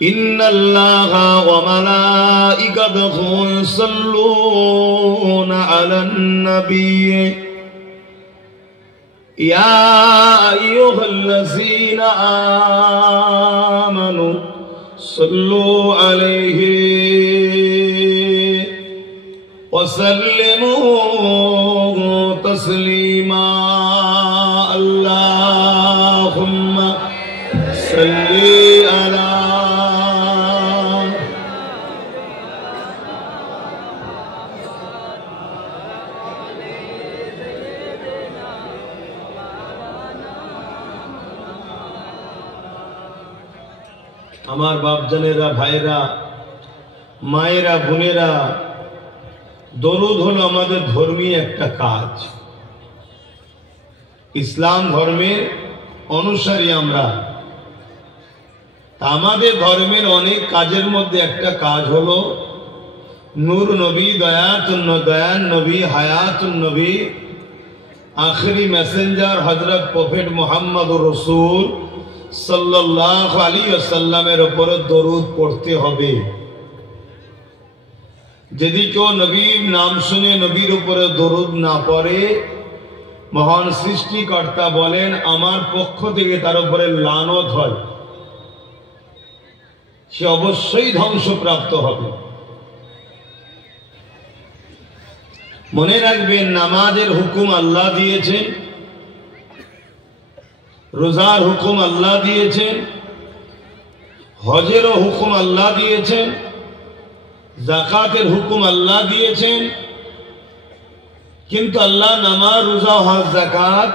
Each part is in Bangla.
ইন্নাল্লাহা ওয়া মালাইকাতাহু ইউসাল্লুনা আলান নাবিয়্যি ইয়া আইয়ুহাল্লাযীনা আমানু সাল্লু আলাইহি ওয়া সাল্লিমু তাসলিমা আল্লাহুম্মা সাল্লি আলা আমার বাপজানেরা, ভাইরা, মায়েরা, বোনেরা, দরুদ হলো আমাদের ধর্মীয় একটা কাজ। ইসলাম ধর্মের অনুসারী আমরা। আমাদের ধর্মের অনেক কাজের মধ্যে একটা কাজ হলো নূর নবী, দয়ান নবী, হায়াতুন নবী, আখরি মেসেঞ্জার হযরত প্রফেট মুহাম্মদুর রাসূল সাল্লাল্লাহু আলাইহি ওয়াসাল্লামের উপরে দরুদ পড়তে হবে। যদি কেউ নবীর নাম শুনে নবীর উপরে দরুদ না পড়ে, মহান সৃষ্টিকর্তা বলেন আমার পক্ষ থেকে তার উপরে লানত হয়, সে অবশ্যই ধ্বংসপ্রাপ্ত হবে। মনে রাখবেন, নামাজের হুকুম আল্লাহ দিয়েছেন, রোজার হুকুম আল্লাহ দিয়েছেন, হজেরও হুকুম আল্লাহ দিয়েছেন, যাকাতের হুকুম আল্লাহ দিয়েছেন। কিন্তু আল্লাহ নামাজ, রোজা, হজ, যাকাত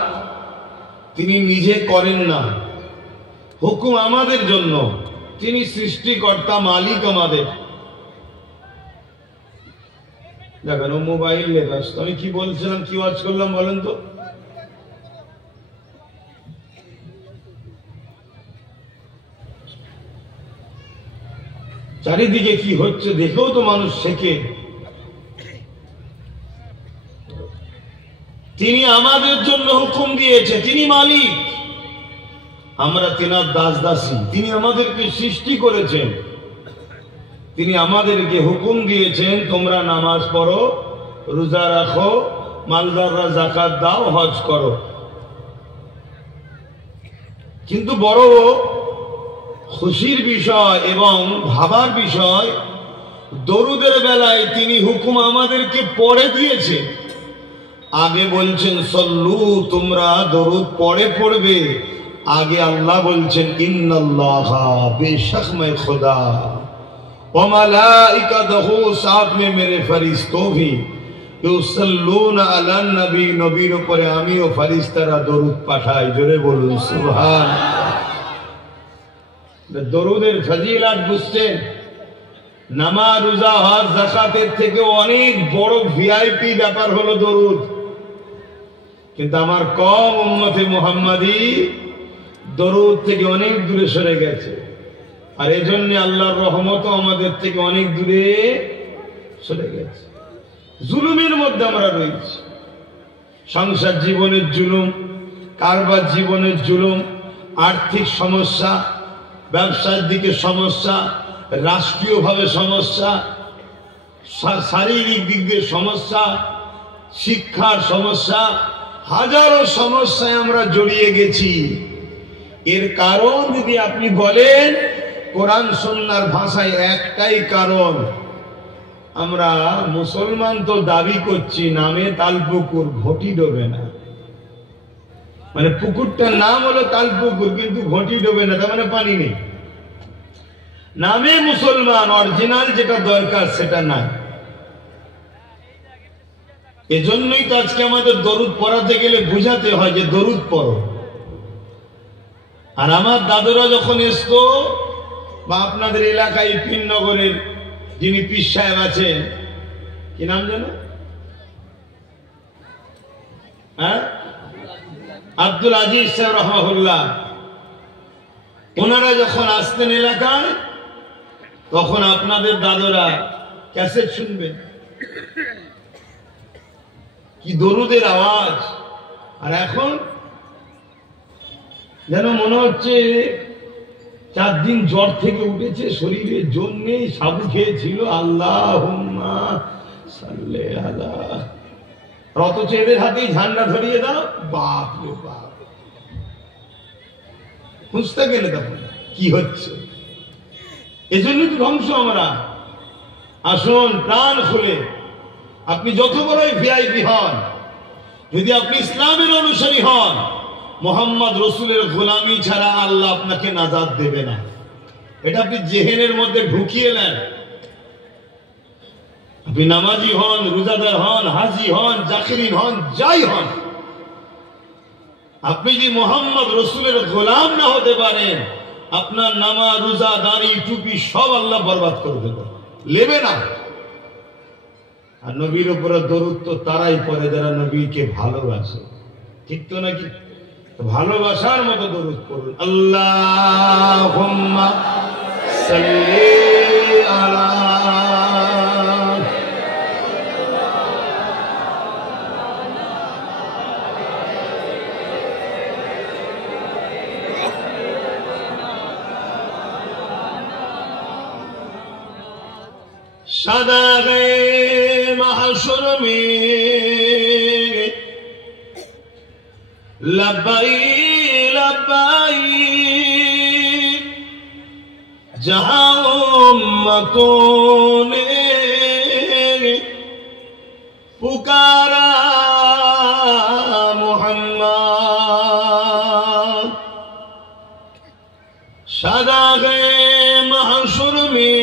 তিনি নিজে করেন না, হুকুম আমাদের জন্য। তিনি সৃষ্টিকর্তা, মালিক আমাদের। দেখেন, ও মোবাইল নিয়ে ব্যস্ত। আমি কি বলছিলাম, কি ওয়াজ করলাম বলেন তো? চারিদিকে কি হচ্ছে দেখেও তো মানুষ শেখে। তিনি আমাদের জন্য হুকুম দিয়েছে, তিনি মালিক, আমরা তিনার দাস দাসী। তিনি আমাদেরকে সৃষ্টি করেছেন, তিনি আমাদেরকে হুকুম দিয়েছেন তোমরা নামাজ পড়ো, রোজা রাখো, মালদাররা যাকাত দাও, হজ করো। কিন্তু বড় খুশির বিষয় এবং ভাবার বিষয়, দরুদের বেলায় তিনি হুকুম আমাদেরকে পড়ে দিয়েছে। আগে বলছেন সল্লু, তোমরা দরুদ পড়ে পড়বে। আগে আল্লাহ বলছেন ইন্নাল্লাহা, बेशक मैं खुदा, व मलाइकातहु, साथ में मेरे फरिश्तों भी, युसल्लूना अलन नबी, नबीर উপরে আমিও ফেরেশতারা দরুদ পাঠাই। জোরে বলুন সুবহানাল্লাহ। দরুদের ফজিলত বুঝছেন? নামাজ, রোজা, হজ, যাকাতের থেকে অনেক বড় ভিআইপি ব্যাপার হলো দরুদ। কিন্তু আমার কম উম্মতে মুহাম্মাদি দরুদ থেকে অনেক দূরে সরে গেছে। আর এজন্য আল্লাহর রহমতও আমাদের থেকে অনেক দূরে সরে গেছে। জুলুমের মধ্যে আমরা রয়েছি। সংসার জীবনের জুলুম, কারবার জীবনের জুলুম, আর্থিক সমস্যা, ব্যবসার দিকে সমস্যা, রাষ্ট্রীয়ভাবে সমস্যা, শারীরিক দিক দিয়ে সমস্যা, শিক্ষার সমস্যা, হাজারো সমস্যায় আমরা জড়িয়ে গেছি। এর কারণ যদি আপনি বলেন, কোরআন সুন্নাহর ভাষায় একটাই কারণ, আমরা মুসলমান তো দাবি করছি, নামে তালপুকুর, ঘটি ডোবে না। মানে পুকুরটার নাম হলো তালপুকুর, কিন্তু ঘটি ডোবে না, তার মানে পানি নেই। নামে মুসলমান, অরিজিনাল যেটা দরকার সেটা নাই। এজন্যই তো আজকে আমাদের দরুদ পড়াতে গেলে বুঝাতে হয় যে দরুদ পড়ো। আর আমার দাদুরা যখন আসতো, বা আপনাদের এলাকায় পীরনগরের যিনি পীর সাহেব আছেন, কি নাম যেন, হ্যাঁ, আব্দুল আজিজ সাহেব রাহমাহুল্লাহ, ওনারা যখন আসতেন এলাকায়, তখন আপনাদের দাদুরা ক্যাসেট শুনবেন, কি দরুদের আওয়াজ। আর এখন যেন মনে হচ্ছে 4 দিন জ্বর থেকে উঠেছে, শরীরের জন্য সাবু খেয়েছিল, আল্লাহুম্মা সাল্লি আলা, অথচ এদের হাতেই ঝান্ডা ধরিয়ে দাও। বাপ রে বাপ, বুঝতে গেলে তখন কি হচ্ছে। এজন্য তো ধ্বংস আমরা। আসুন প্রাণ খুলে, আপনি যত বড়ই ভিআইপি হন, যদি আপনি ইসলামের অনুসারী হন, মোহাম্মদ রসুলের গোলামি ছাড়া আল্লাহ আপনাকে নাজাত দেবে না। এটা আপনি জেহেনের মধ্যে ঢুকিয়ে নেন। আপনি নামাজি হন, রোজাদার হন, হাজি হন, জাকিরিন হন, যাই হন, আপনি যদি মোহাম্মদ রসুলের গোলাম না হতে পারেন, আপনার নামাজ, রোজা, দাড়ি, টুপি সব আল্লাহ বরবাদ করে দেবে, নেবে না। আর নবীর উপরে দরুদ তো তারাই পড়ে যারা নবীকে ভালোবাসে, ঠিক তো নাকি? ভালোবাসার মতো দরুদ পড়ুন। আল্লাহুম্মা সাল্লি আলা सदागे महशर में लब्बाई लब्बाई जहां उम्मतों ने पुकारा मोहम्मद, सदागे महशर में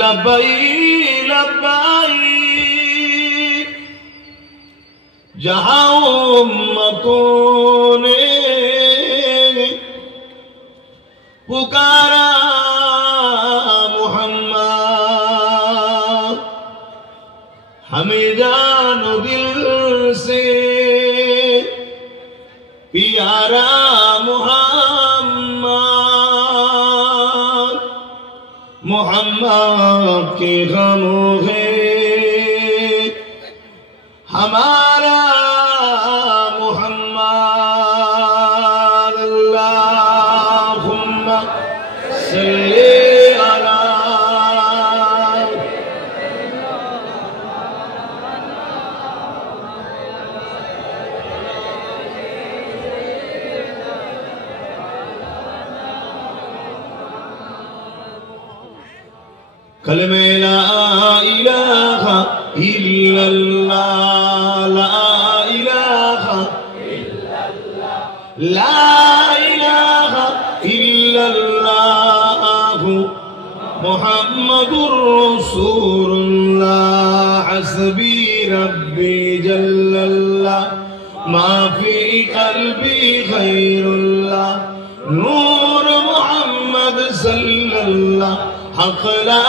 लब्बाई लब्बाई जहां उम्मतों ने पुकारा मोहम्मद, हमें जानो दिल से प्यारा मोहम्मद, मोहम्मद के गमों है हमारा मोहम्मद। अल्लाहुम्मा सल्ली अला कलमे ला इलाहा इल्लल्लाह, ला इलाहा इल्लल्लाह, ला इलाहा इल्लल्लाह, मुहम्मदुर रसूलुल्लाह, हस्बी रब्बी जल्लल्लाह, मा फी क़ल्बी खैरुल्लाह, नूर मुहम्मद सल्लल्लाह, हक़ ला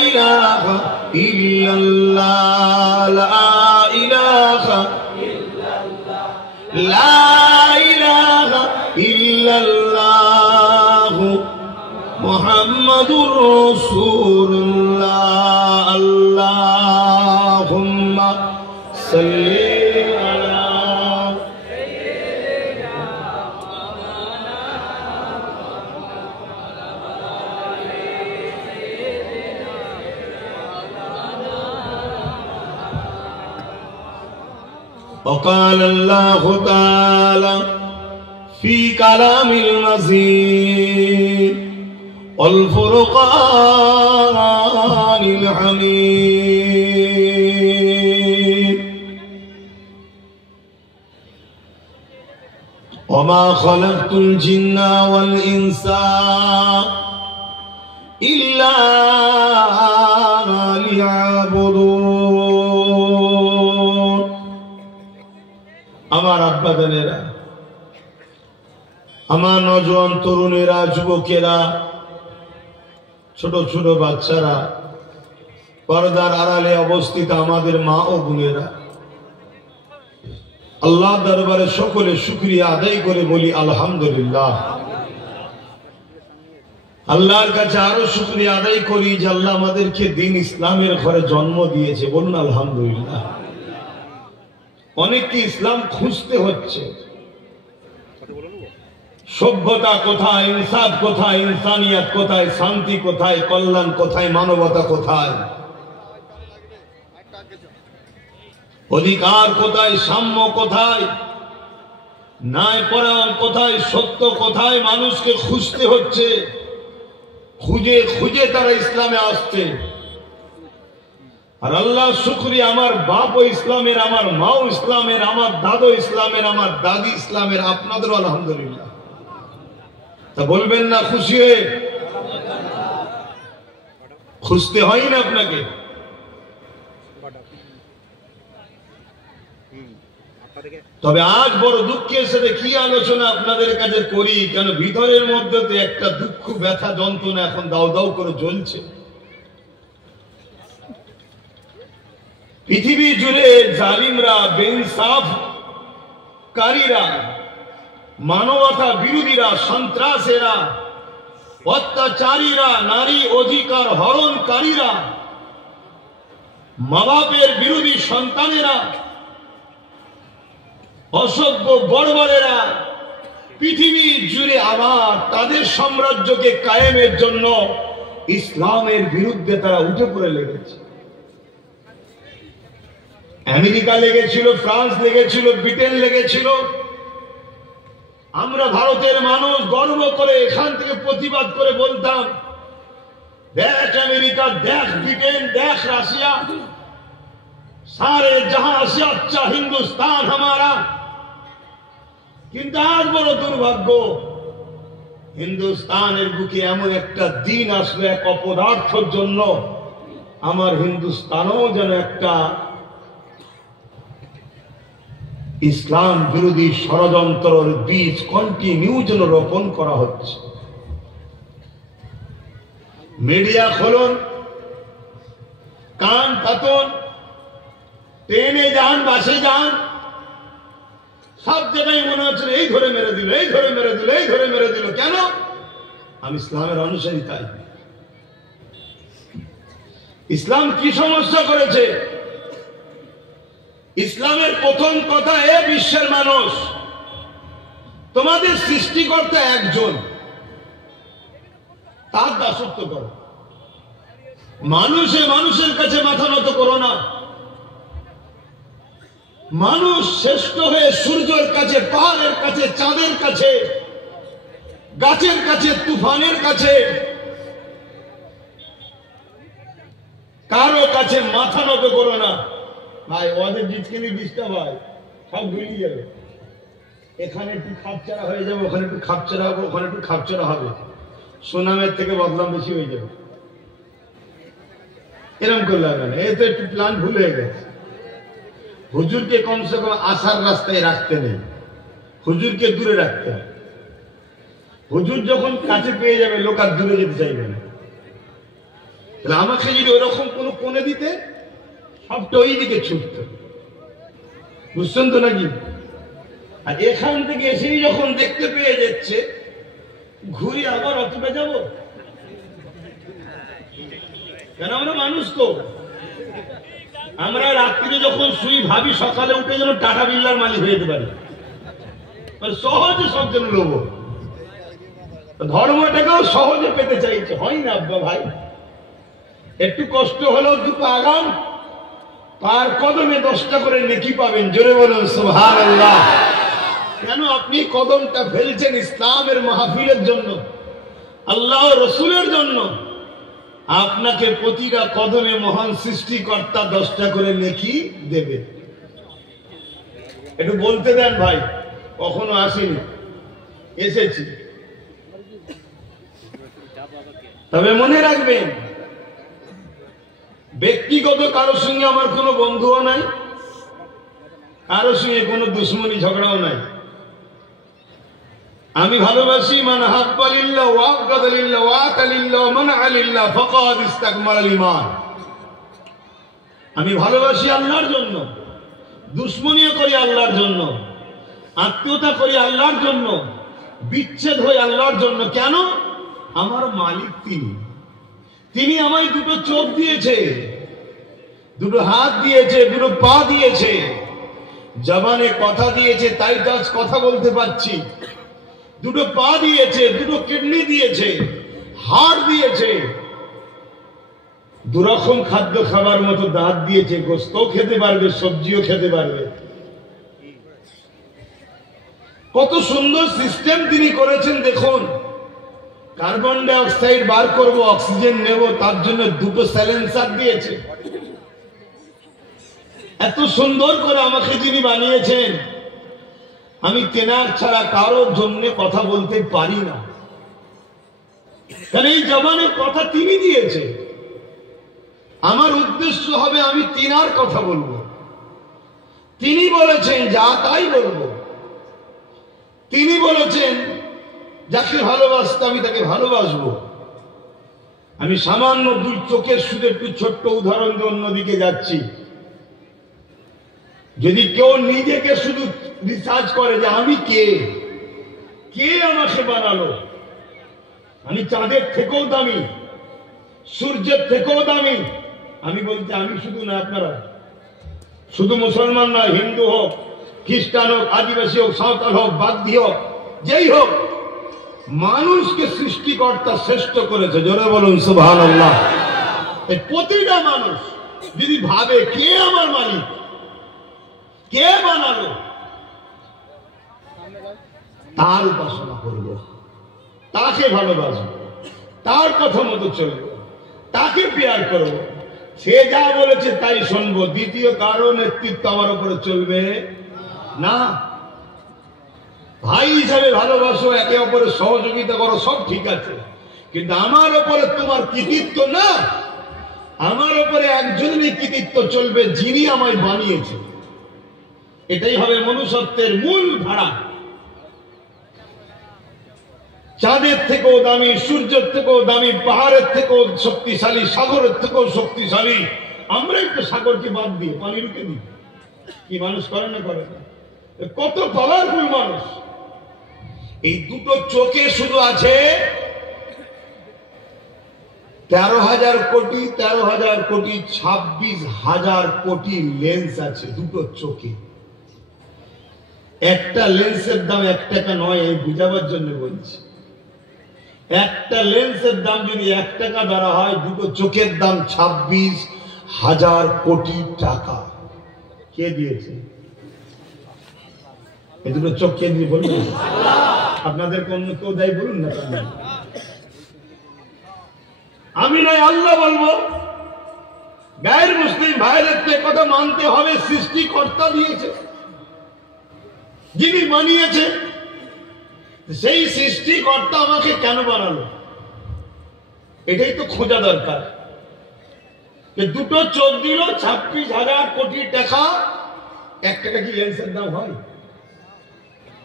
इलाहा इल्लल्लाह, ला इलाहा इल्लल्लाह, ला इलाहा इल्लल्लाह, मुहम्मदुर रसूलुल्लाह। अल्लाहुम्मा सल्ली وقال الله تعالى في كلام المزيد والفرقان الحميد وما خلقت الجن والإنس إلا ليعبدون। আমার আব্বাদানেরা, আমার নওজোয়ান তরুণেরা, যুবকেরা, ছোট ছোট বাচ্চারা, পর্দার আড়ালে অবস্থিত আমাদের মা ও বোনেরা, আল্লাহ দরবারে সকলে শুকরিয়া আদায় করে বলি আলহামদুলিল্লাহ। আল্লাহর কাছে আরো শুকরিয়া আদায় করি যে আল্লাহ আমাদেরকে দ্বীন ইসলামের ঘরে জন্ম দিয়েছে, বলুন আলহামদুলিল্লাহ। অনেককে ইসলাম খুঁজতে হচ্ছে, সভ্যতা কোথায়, ইনসাফ কোথায়, ইনসানিয়াত কোথায়, শান্তি কোথায়, কল্যাণ কোথায়, মানবতা কোথায়, অধিকার কোথায়, সাম্য কোথায়, ন্যায়পরায়ণ কোথায়, সত্য কোথায়, মানুষকে খুঁজতে হচ্ছে। খুঁজে খুঁজে তারা ইসলামে আসছে। আর আল্লাহ শুকরিয়া, আমার বাপও ইসলামের, আমার মাও ইসলামের, আমার দাদু ইসলামের, আমার দাদি ইসলামের, আপনাদেরও আলহামদুলিল্লাহ। তা বলবেন না খুশি হয়ে? খুঁজতে হয় না আপনাকে? তবে আজ বড় দুঃখের সাথে কি আলোচনা আপনাদের কাছে করি, কেন ভিতরের মধ্যে তো একটা দুঃখ, ব্যথা, যন্ত্রণা এখন দাও দাও করে জ্বলছে। পৃথিবী জুড়ে জালিমরা, বেইনসাফকারীরা, মানবতা বিরোধীরা, সন্ত্রাসীরা, অত্যাচারীরা, নারী অধিকার হরণকারীরা, মা বাপের বিরোধী সন্তানেরা, অসভ্য বর্বরেরা পৃথিবী জুড়ে আবার তাদের সাম্রাজ্যকে কায়েমের জন্য ইসলামের বিরুদ্ধে তারা উঠে পড়ে লেগেছে। আমেরিকা লেগেছিল, ফ্রান্স লেগেছিল, ব্রিটেন লেগেছিল। আমরা ভারতের মানুষ গর্ব করে এখান থেকে প্রতিবাদ করে বলতাম, দেখ আমেরিকা, দেখ ব্রিটেন, দেখ রাশিয়া, সারে জাহাं से अच्छा हिंदुस्तान हमारा। কিন্তু আজ বড় দুর্ভাগ্য, হিন্দুস্তানের বুকে এমন একটা দিন আসলো, এক অপদার্থের জন্য আমার হিন্দুস্তানও যেন একটা ইসলাম বিরোধী ষড়যন্ত্রের বীজ কন্টিনিউ যেন রোপণ করা হচ্ছে। মিডিয়া খোলন, কান পাতন, ট্রেনে যান, বাসে যান, সব জায়গায় মনে হচ্ছে এই ধরে মেরে দিল, এই ধরে মেরে দিল, এই ধরে মেরে দিল। কেন? আমি ইসলামের অনুসারী তাই। ইসলাম কি সমস্যা করেছে? ইসলামের প্রথম কথা, এ বিশ্বের মানুষ, তোমাদের সৃষ্টিকর্তা একজন, তার দাসত্ব করো। মানুষের কাছে মাথা নত করো না। মানুষ শ্রেষ্ঠ হয়ে সূর্যের কাছে, পাহাড়ের কাছে, চাঁদের কাছে, গাছের কাছে, তুফানের কাছে, কারো কাছে মাথা নত করো না। ভাই ওদের জিতকেনি ডিস্টার্ব হয়, সব ভুলিয়ে যাবে। এখানে একটু খাপচারা হয়ে যাবে, ওখানে একটু খাপচারা হবে, ওখানে একটু খাপচারা হবে, সুনামের থেকে বদনাম বেশি হয়ে যাবে। এরকম করলে হবে না। এই তো একটু প্ল্যান ভুল হয়ে গেছে। হুজুরকে কমসে কম আসার রাস্তায় রাখতে নেই, হুজুরকে দূরে রাখতে হয়। হুজুর যখন কাছে পেয়ে যাবে, লোক আর দূরে যেতে চাইবে না। তাহলে আমাকে যদি ওরকম কোনো কোণে দিতে, সবটা ওই দিকে ছুটত, বুঝছেন তো নাকি? আর এখান থেকে এসেই যখন দেখতে পেয়ে যাচ্ছে, ঘুরে আবার অতটা যাব কেন? আমরা মানুষ তো, আমরা রাত্রিরে যখন শুই ভাবি সকালে উঠে যেন টাটা বিল্লার মালিক হয়ে যেতে পারি, সহজে সব যেন লোভ। ধর্মটাকেও সহজে পেতে চাইছে, হয় না আব্বা ভাই? একটু কষ্ট হলেও দুটো আগাম, তার কদমে 10টা করে নেকি পাবেন। জোরে বলুন সুবহানাল্লাহ। কেন আপনি কদমটা ফেলছেন? ইসলামের মাহফিলের জন্য, আল্লাহ রসুলের জন্য। আপনাকে প্রতিটা কদমে মহান সৃষ্টিকর্তা 10টা করে নেকি দেবে। একটু বলতে দেন ভাই, কখনো আসেনি, এসেছি। তবে মনে রাখবেন, ব্যক্তিগত কারোর সঙ্গে আমার কোনো বন্ধুও নাই, কারোর সঙ্গে কোনো দুশ্মনী ঝগড়াও নাই। আমি ভালোবাসি, মান হাব্বা লিল্লাহ ওয়া আবগাদা লিল্লাহ ওয়া আতা লিল্লাহ ওয়া মানআ লিল্লাহ ফাকাদ ইসতাকমালাল ঈমান। আমি ভালোবাসি আল্লাহর জন্য, দুশ্মনীও করি আল্লাহর জন্য, আত্মীয়তা করি আল্লাহর জন্য, বিচ্ছেদ হই আল্লাহর জন্য। কেন? আমার মালিক তিনি, তিনি আমায় দুটো চোখ দিয়েছে, দুটো হাত দিয়েছে, দুটো পা দিয়েছে, জবানে কথা দিয়েছে, তাই তো আজ কথা বলতে পারছি। দুটো পা দিয়েছে, দুটো কিডনি দিয়েছে, হাড় দিয়েছে, দুরকম খাদ্য খাবার মতো দাঁত দিয়েছে, গোস্তও খেতে পারবে, সবজিও খেতে পারবে। কত সুন্দর সিস্টেম তিনি করেছেন দেখুন। কার্বন ডাই অক্সাইড বার করব, অক্সিজেন নেব, তার জন্য দুটো সাইলেন্সার দিয়েছে। এত সুন্দর করে আমাকে যিনি বানিয়েছেন, আমি তেনার ছাড়া কারোর জন্য কথা বলতে পারি না, কারণ এই জবানের কথা তিনি দিয়েছে। আমার উদ্দেশ্য হবে আমি তিনার কথা বলবো। তিনি বলেছেন যা তাই বলবো। তিনি বলেছেন যাকে ভালোবাসতে আমি তাকে ভালোবাসবো। আমি সামান্য দুই চোখের শুধু একটু ছোট্ট উদাহরণ দিয়ে অন্যদিকে যাচ্ছি। যদি কেউ নিজেকে শুধু রিসার্চ করে যে আমি কে, কে আমাকে বানালো, আমি চাঁদের থেকেও দামি, সূর্যের থেকেও দামি, আমি বলতে আমি শুধু না, আপনারা শুধু মুসলমান না, হিন্দু হোক, খ্রিস্টান হোক, আদিবাসী হোক, সাঁওতাল হোক, বাগদি হোক, যেই হোক, মানুষকে সৃষ্টিকর্তা শ্রেষ্ঠ করেছে। জোরে বলুন সুবহানাল্লাহ। প্রতিটা মানুষ যদি ভাবে কে আমার মালিক, কে বানালো, তার উপাসনা করব, তাকে ভালোবাসবো, তার কথা মতো চলবো, তাকে প্রেয়ার করব, সে যা বলেছে তাই শুনবো। দ্বিতীয় কারো নেতৃত্ব আমার উপরে চলবে না। ভাই হিসাবে ভালোবাসো, একে অপরের সহযোগিতা করো, সব ঠিক আছে, কিন্তু আমার উপরে তোমার কৃতিত্ব না। আমার উপরে একজনেরই কৃতিত্ব চলবে, যিনি আমায় বানিয়েছে। এটাই হবে মনুষ্যত্বের মূল ধারা। চাঁদের থেকেও দামি, সূর্যের থেকেও দামি, পাহাড়ের থেকেও শক্তিশালী, সাগরের থেকেও শক্তিশালী। আমরা একটু সাগরকে বাদ দিয়ে পানি রুখে দিই, কি মানুষ করে না করে না? কত পাওয়ারফুল মানুষ। এই দুটো চোখে শুধু আছে 13,000 কোটি, 13,000 কোটি, 26,000 কোটি লেন্স আছে দুটো চোখে। একটা লেন্সের দাম 1 টাকা নয়, এই বুঝাবার জন্য বলছি। একটা লেন্সের দাম যদি 1 টাকা ধরা হয়, দুটো চোখের দাম 26,000 কোটি টাকা। কে দিয়েছে এই দুটো চোখ? কে দিয়ে বলবেন? আপনাদের কোন কেউ দেয় বলুন না। আমি নয়, আল্লাহ বলবো। গায়ের মুসলিম ভাইদের কথা মানতে হবে। সৃষ্টিকর্তা দিয়েছে, যিনি বানিয়েছে, সেই সৃষ্টিকর্তা আমাকে কেন বানালো, এটাই তো খোঁজা দরকার। দুটো চোখ দিল, 26,000 কোটি টাকা। 1 টাকা কি লেন্সের দাম হয়?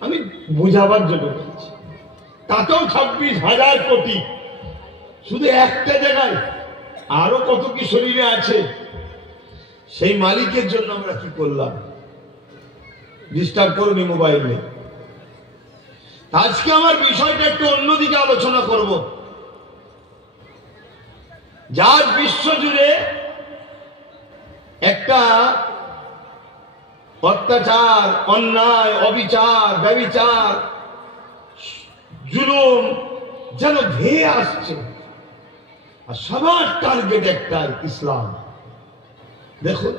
আমি বুঝাবার জন্য বলছি। তাতেও 26,000 কোটি, শুধু একটা জায়গায়। আরো কত কি শরীরে আছে। সেই মালিকের জন্য আমরা কি করলাম? ডিস্টার্ব করুনি মোবাইলে। আজকে আমার বিষয়টা একটু অন্যদিকে আলোচনা করব। যার বিশ্ব জুড়ে একটা অত্যাচার, অন্যায়, অবিচার, ব্যভিচার, জুলুম যেন ধেয়ে আসছে, আর সবার টার্গেট একটাই, ইসলাম। দেখুন,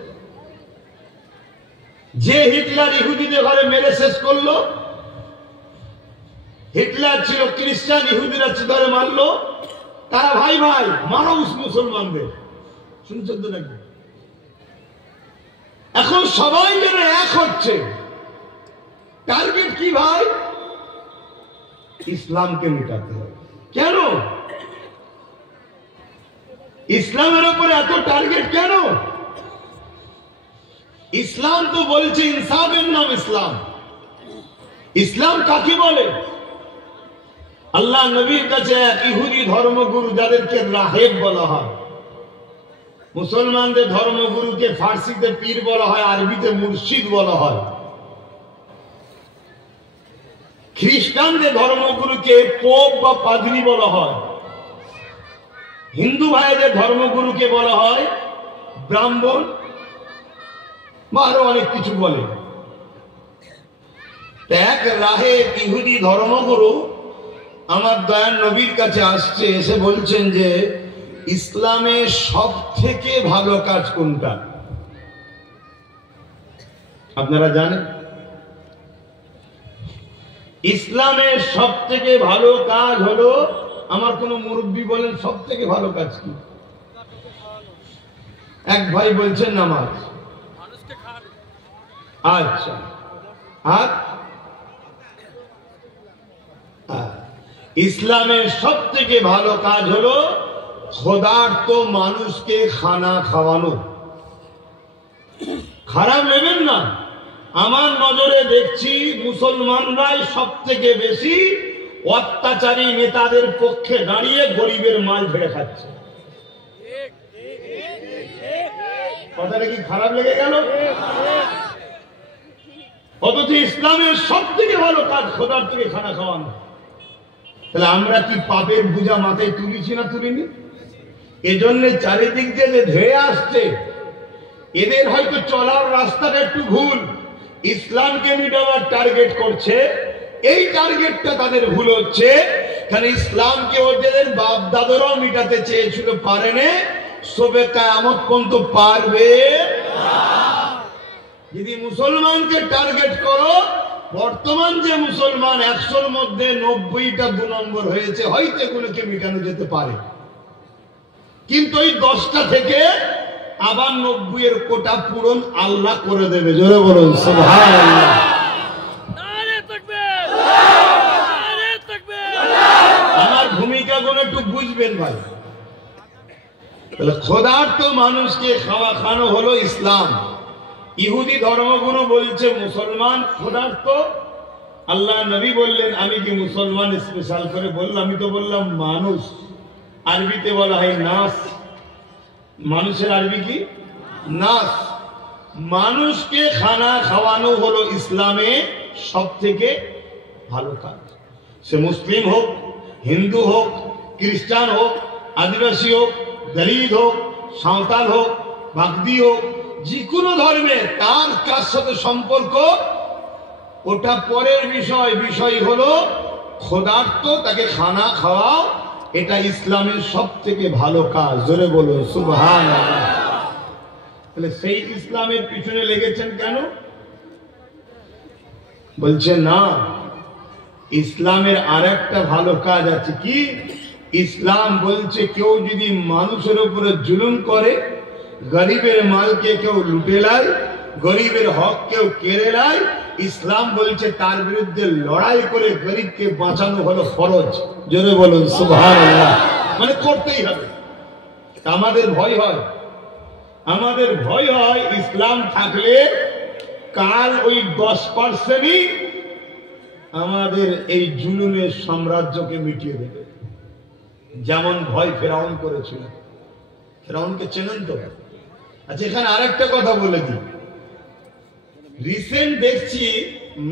যে হিটলার ইহুদিদের ঘরে মেরে শেষ করলো, হিটলার ছিল খ্রিস্টান, ইহুদিরা ধরে মারলো, তারা ভাই ভাই মারো মুসলমানদের। শুনছেন তো নাকি? এখন সবাই যেন এক হচ্ছে। টার্গেট কি ভাই? ইসলামকে মেটাতে হবে। কেন ইসলামের উপরে এত টার্গেট? কেন? ইসলাম তো বলছে ইনসাফের নাম ইসলাম। ইসলাম কাকে বলে? আল্লাহ নবীর কাছে এক ইহুদি ধর্মগুরু, যাদেরকে রাহেব বলা হয়। মুসলমানদের ধর্মগুরুকে ফার্সিতে পীর বলা হয়, আরবিতে মুর্শিদ বলা হয়। খ্রিস্টানদের ধর্মগুরুকে পোপ বা পাদ্রী বলা হয়। হিন্দু ভাইদের ধর্মগুরুকে বলা হয় ব্রাহ্মণ, বা আরো অনেক কিছু বলে। এক রাহে ইহুদি ধর্মগুরু আমার দয়ার নবীর কাছে আসছে, এসে বলছেন যে ইসলামের সব থেকে ভালো কাজ কোনটা আপনারা জানেন? ইসলামের সব থেকে ভালো কাজ হলো, আমার কোন মুরব্বী বলেন সব থেকে ভালো কাজ কি? এক ভাই বলছেন নামাজ। আচ্ছা, আর ইসলামের সব থেকে ভালো কাজ হলো ক্ষুধার্ত মানুষকে খানা খাওয়ানো। খারাপ নেবেন না, আমার নজরে দেখছি মুসলমানরাই সব থেকে বেশি অত্যাচারী নেতাদের পক্ষে দাঁড়িয়ে গরিবের মাল ঝেড়ে খাচ্ছে। কথাটা কি খারাপ লেগে গেল? অথচ ইসলামের সব থেকে ভালো কাজ ক্ষুধার্তকে খানা খাওয়ানো। তাহলে আমরা কি পাপের বোঝা মাথায় তুলেছি না তুলিনি? এজন্য চারিদিক দিয়ে যে ধেয়ে আসছে, এদের হয়তো চলার রাস্তাটা একটু ভুল, ইসলামকে মিটাবার টার্গেট করছে। এই টার্গেটটা তাদের ভুল হচ্ছে, কারণ ইসলামকে ওদের বাপ দাদারাও মিটাতে চেয়েছিল, পারেনি। সবে কিয়ামত পর্যন্ত পারবে না। যদি মুসলমানকে টার্গেট করো, বর্তমান যে মুসলমান 100-র মধ্যে 90টা 2 নম্বর হয়েছে, হয়তো এগুলোকে মিটানো যেতে পারে, কিন্তু ওই 10টা থেকে আবার 90-এর কোটা পূরণ আল্লাহ করে দেবে। জোরে বলুন সুবহানাল্লাহ। আমার ভূমিকা গুলো একটু বুঝবেন ভাই। তাহলে ক্ষুধার্ত মানুষকে খাওয়ানো হলো ইসলাম। ইহুদি ধর্মগুরু বলছে মুসলমান ক্ষুধার্ত, আল্লাহ নবী বললেন আমি কি মুসলমান স্পেশাল করে বললাম? আমি তো বললাম মানুষ। আরবিতে বলা হয় নাস। মানুষের আরবি কি? নাস। মানুষকে খানা খাওয়ানো হলো ইসলামে সব থেকে ভালো কাজ। সে মুসলিম হোক, হিন্দু হোক, খ্রিস্টান হোক, আদিবাসী হোক, দলিত হোক, সাঁওতাল হোক, বাগদি হোক, যে কোনো ধর্মে তার কার সাথে সম্পর্ক ওটা পরের বিষয়। বিষয় হলো ক্ষুধার্ত তাকে খানা খাওয়াও, এটা ইসলামের সব থেকে ভালো কাজ। জোরে বলুন সুবহানাল্লাহ। তাহলে সেই ইসলামের পিছনে লেগেছেন কেন? বলছে না, ইসলামের আরেকটা ভালো কাজ আছে। কি? ইসলাম বলছে কেউ যদি মানুষের উপরে জুলুম করে, গরিবের মালকে কেউ লুটে নেয়, গরিবের হক কেউ কেড়ে নেয়, ইসলাম বলছে তার বিরুদ্ধে লড়াই করে গরিবকে বাঁচানো হলো ফরজ। জোরে বলুন সুবহানাল্লাহ। মানে করতেই হবে। আমাদের ভয় হয়, আমাদের ভয় হয় ইসলাম থাকলে কাল ওই 10%ই আমাদের এই জুলুমের সাম্রাজ্যকে মিটিয়ে দেবে। যেমন ভয় ফেরাউন করেছিল। ফেরাউনকে চেনেন তো? আচ্ছা, এখানে আরেকটা কথা বলে দিই। রিসেন্ট দেখছি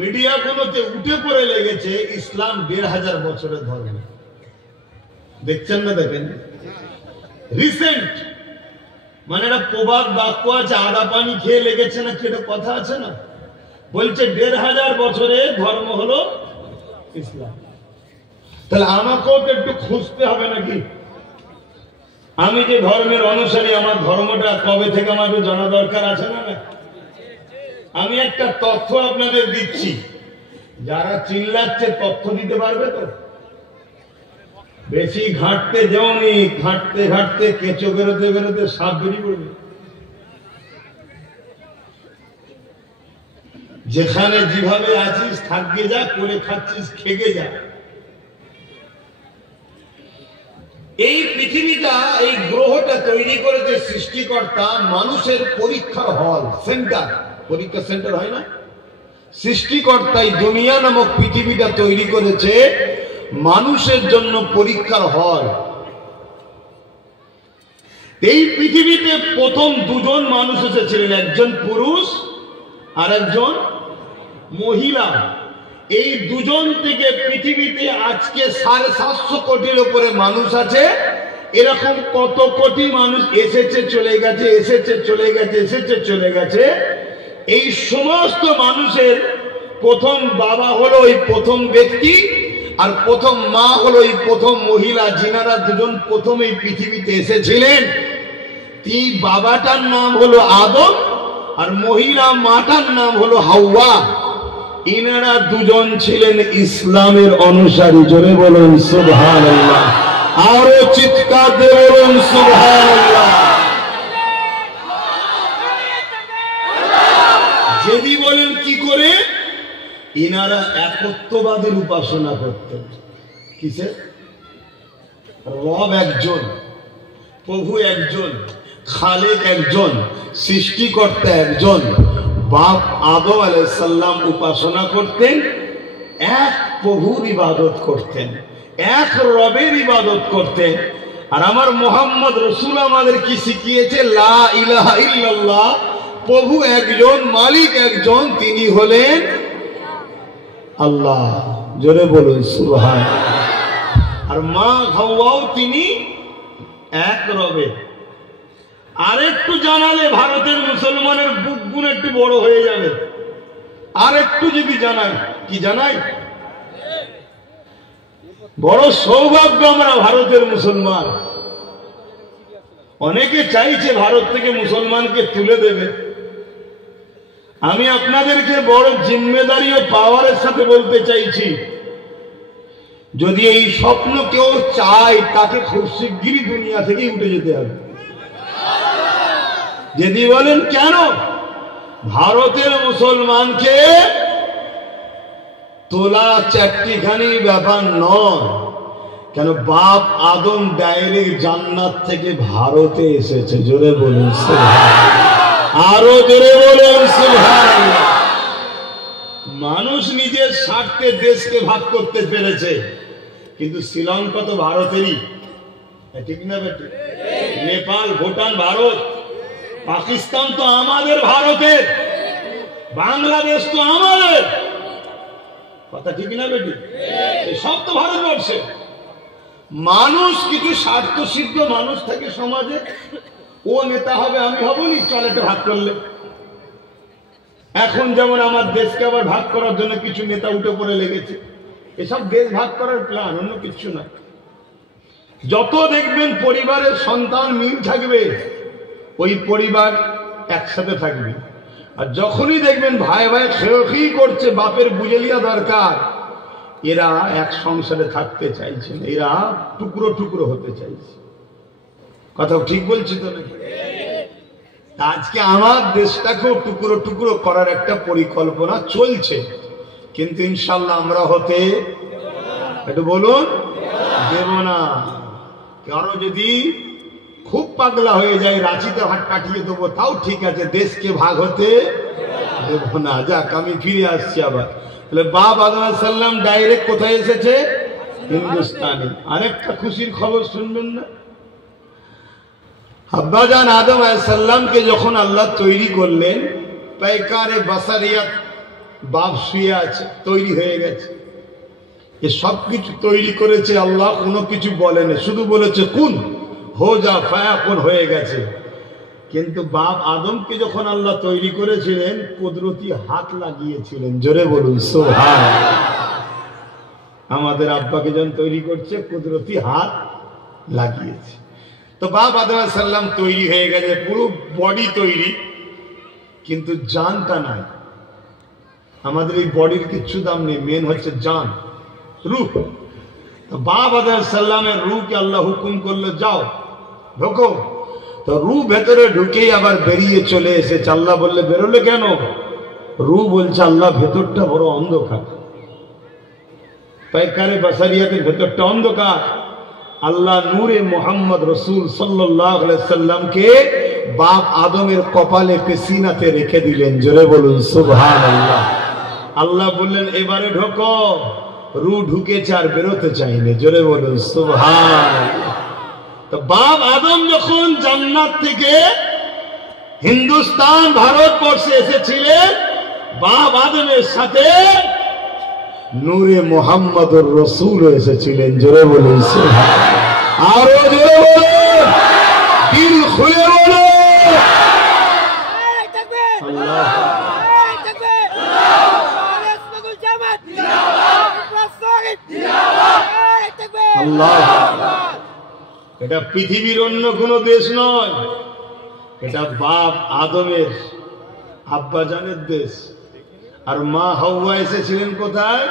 মিডিয়াগুলোতে উঠে পড়ে লেগেছে ইসলাম 1500 বছরের ধর্ম। দেখছেন না? দেখেন রিসেন্ট, মানে একটা প্রবাদ বাক্য আছে, আদা পানি খেয়ে লেগেছে না, কি কথা আছে না? বলছে 1500 বছরের ধর্ম হলো ইসলাম। তাহলে আমাকেও তো একটু খুঁজতে হবে নাকি? আমি যে ধর্মের অনুসারী, আমার ধর্মটা কবে থেকে আমাকে জানা দরকার আছে না? আমি একটা তথ্য আপনাদের দিচ্ছি, যারা চিল্লাচ্ছে তথ্য দিতে পারবে তো? বেশি ঘাঁটতে যাওনি, ঘাঁটতে ঘাঁটতে কেঁচো বেরোতে বেরোতে সাপ বেরিয়ে পড়বে। যেখানে যেভাবে আছিস থাকবে যা, করে খাচ্ছিস খেগে যা। এই পৃথিবীটা, এই গ্রহটা তৈরি করেছে সৃষ্টিকর্তা মানুষের পরীক্ষার হল, সেন্টার। পরীক্ষা সেন্টার হয় না? সৃষ্টিকর্তাই দুনিয়া নামক পৃথিবীটা তৈরি করেছে মানুষের জন্য পরীক্ষার হল। এই পৃথিবীতে প্রথম 2 জন মানুষ এসেছিলেন, একজন পুরুষ আর একজন মহিলা। এই 2 জন থেকে পৃথিবীতে আজকে 750 কোটির উপরে মানুষ আছে। এরকম কত কোটি মানুষ এসেছে চলে গেছে, এসেছে চলে গেছে, এসেছে চলে গেছে। এই সমস্ত মানুষের প্রথম বাবা হলো ওই প্রথম ব্যক্তি, আর প্রথম মা হলো ওই প্রথম মহিলা, যিনারা দুজন প্রথম এই পৃথিবীতে এসেছিলেন। বাবাটার নাম হলো আদম, আর মহিলা মাটার নাম হলো হাওয়া। ইনারা দুজন ছিলেন ইসলামের অনুসারী। জোরে বলুন সুবহানাল্লাহ, আরো চিৎকার দিয়ে বলুন সুবহানাল্লাহ। যদি বলেন কি করে, ইনারা একত্ববাদের উপাসনা করতেন। কিসের? রব একজন, প্রভু একজন, খালেক একজন, সৃষ্টিকর্তা একজন। বাপ আদম আলাইহিস সালাম উপাসনা করতেন, এক প্রভুর ইবাদত করতেন, এক রবের ইবাদত করতেন। আর আমার মুহাম্মদ রাসূল আমাদের কি শিখিয়েছে? লা ইলাহা ইল্লাল্লাহ, প্রভু একজন, মালিক একজন, তিনি হলেন আল্লাহ। জোরে বলুন সুবহানাল্লাহ। আর মা হাওয়াও তিনি এক রবে। আর একটু জানালে ভারতের মুসলমানের বুক গুণ একটু বড় হয়ে যাবে। আর একটু যদি জানাই, কি জানাই, বড় সৌভাগ্য আমরা ভারতের মুসলমান। অনেকে চাইছে ভারত থেকে মুসলমানকে তুলে দেবে। আমি আপনাদেরকে বড় জিম্মেদারি ও পাওয়ারের সাথে বলতে চাইছি, যদি এই স্বপ্ন কেউ চায়, তাকে খুব শিগগিরই দুনিয়া থেকেই উঠে যেতে হবে। যদি বলেন কেন, ভারতের মুসলমানকে তোলা চারটিখানি ব্যাপার নয়। কেন, বাপ আদম ডাইরেক্ট জান্নাত থেকে ভারতে এসেছে। জোরে বলুন সুবহানাল্লাহ, আরো জোরে বলুন সুবহানাল্লাহ। মানুষ নিজের স্বার্থে দেশকে ভাগ করতে পেরেছে, কিন্তু শ্রীলঙ্কা তো ভারতেরই, ঠিক না বেটি? নেপাল, ভুটান ভারত, পাকিস্তান তো আমাদের ভারতের, বাংলাদেশ তো আমাদের, কথা ঠিক না বেটি? সব তো ভারতবর্ষে। মানুষ কিছু স্বার্থ সিদ্ধ মানুষ থাকে সমাজে, ও নেতা হবে আমি হবনি, চল এটা ভাগ করলে। এখন যেমন আমার দেশকে আবার ভাগ করার জন্য কিছু নেতা উঠে পড়ে লেগেছে। এসব দেশ ভাগ করার প্ল্যান, অন্য কিছু না। যত দেখবেন পরিবারের সন্তান মিল থাকবে, ওই পরিবার একসাথে থাকবে। আর যখনই দেখবেন ভাই ভাই খেয়ে করছে, বাপের বুঝে লিয়া দরকার, এরা এক সংসারে থাকতে চাইছে না, এরা টুকরো টুকরো হতে চাইছে। কথা ঠিক বলছি তো নাকি? আজকে আমার দেশটাকেও টুকরো টুকরো করার একটা পরিকল্পনা চলছে, কিন্তু ইনশাল্লাহ আমরা হতে, একটু বলুন, দেব না। কারো যদি খুব পাগলা হয়ে যায়, রাঁচিতে হাত কাটিয়ে দেবো, তাও ঠিক আছে, দেশকে ভাগ হতে দেব না। যাক, আমি ফিরে আসছি আবার। তাহলে বাপ আদম আলাইহিস সালাম ডাইরেক্ট কোথায় এসেছে? হিন্দুস্তানে। আরেকটা খুশির খবর শুনবেন না? আব্বাজান আদম আলাইহিস সালামকে যখন আল্লাহ তৈরি করলেন, পায়কারে বাসারিয়াত, বাপ শুয়ে আছে, তৈরি হয়ে গেছে। এ সব কিছু তৈরি করেছে আল্লাহ, কোনো কিছু বলেনি, শুধু বলেছে কুন, হো যা, ফায়াকুন, হয়ে গেছে। কিন্তু বাপ আদমকে যখন আল্লাহ তৈরি করেছিলেন, কুদরতি হাত লাগিয়েছিলেন। জোরে বলুন সুবহানাল্লাহ। আমাদের আব্বাকে যখন তৈরি করছে, কুদরতি হাত লাগিয়েছে। তো বাপ আদম আলাইহিস সালাম তৈরি হয়ে গেছে, পুরো বডি তৈরি, কিন্তু জানটা নাই। আমাদের এই বডির কিচ্ছু দাম নেই, মেন হচ্ছে জান, রূহ। তো বাপ আদম আলাইহিস সালামের রূহকে আল্লাহ হুকুম করলো, যাও ঢোকো। তো রূহ ভেতরে ঢুকেই আবার বেরিয়ে চলে এসেছে। আল্লাহ বললে, বেরোলে কেন? রূহ বলছে, আল্লাহ ভেতরটা বড় অন্ধকার, পায়কারে বাসারিয়াতের ভেতরটা অন্ধকার। আল্লাহ নূরে মুহাম্মদ রাসূল সাল্লাল্লাহু আলাইহি সাল্লামকে বাপ আদমের কপালে পেশিনাতে রেখে দিলেন। জোরে বলুন সুবহানাল্লাহ। আল্লাহ বললেন, এবারে ঢোকো। রূহ ঢুকেছে, আর বেরোতে চাইনি। জোরে বলুন সুবহানাল্লাহ। তো বাপ আদম যখন জান্নাত থেকে হিন্দুস্তান, ভারতবর্ষে এসেছিলেন, বাপ আদমের সাথে নূরে মুহাম্মদুর রাসূল এসেছিলেন। জোরে বলুন সুবহানাল্লাহ, আরো জোরে বলুন, দিল খুলে বলুন আল্লাহ। আল্লাহ। এটা পৃথিবীর অন্য কোনো দেশ নয়, এটা বাপ আদমের আব্বাজানের দেশ। আর মা হাওয়া এসেছিলেন কোথায়?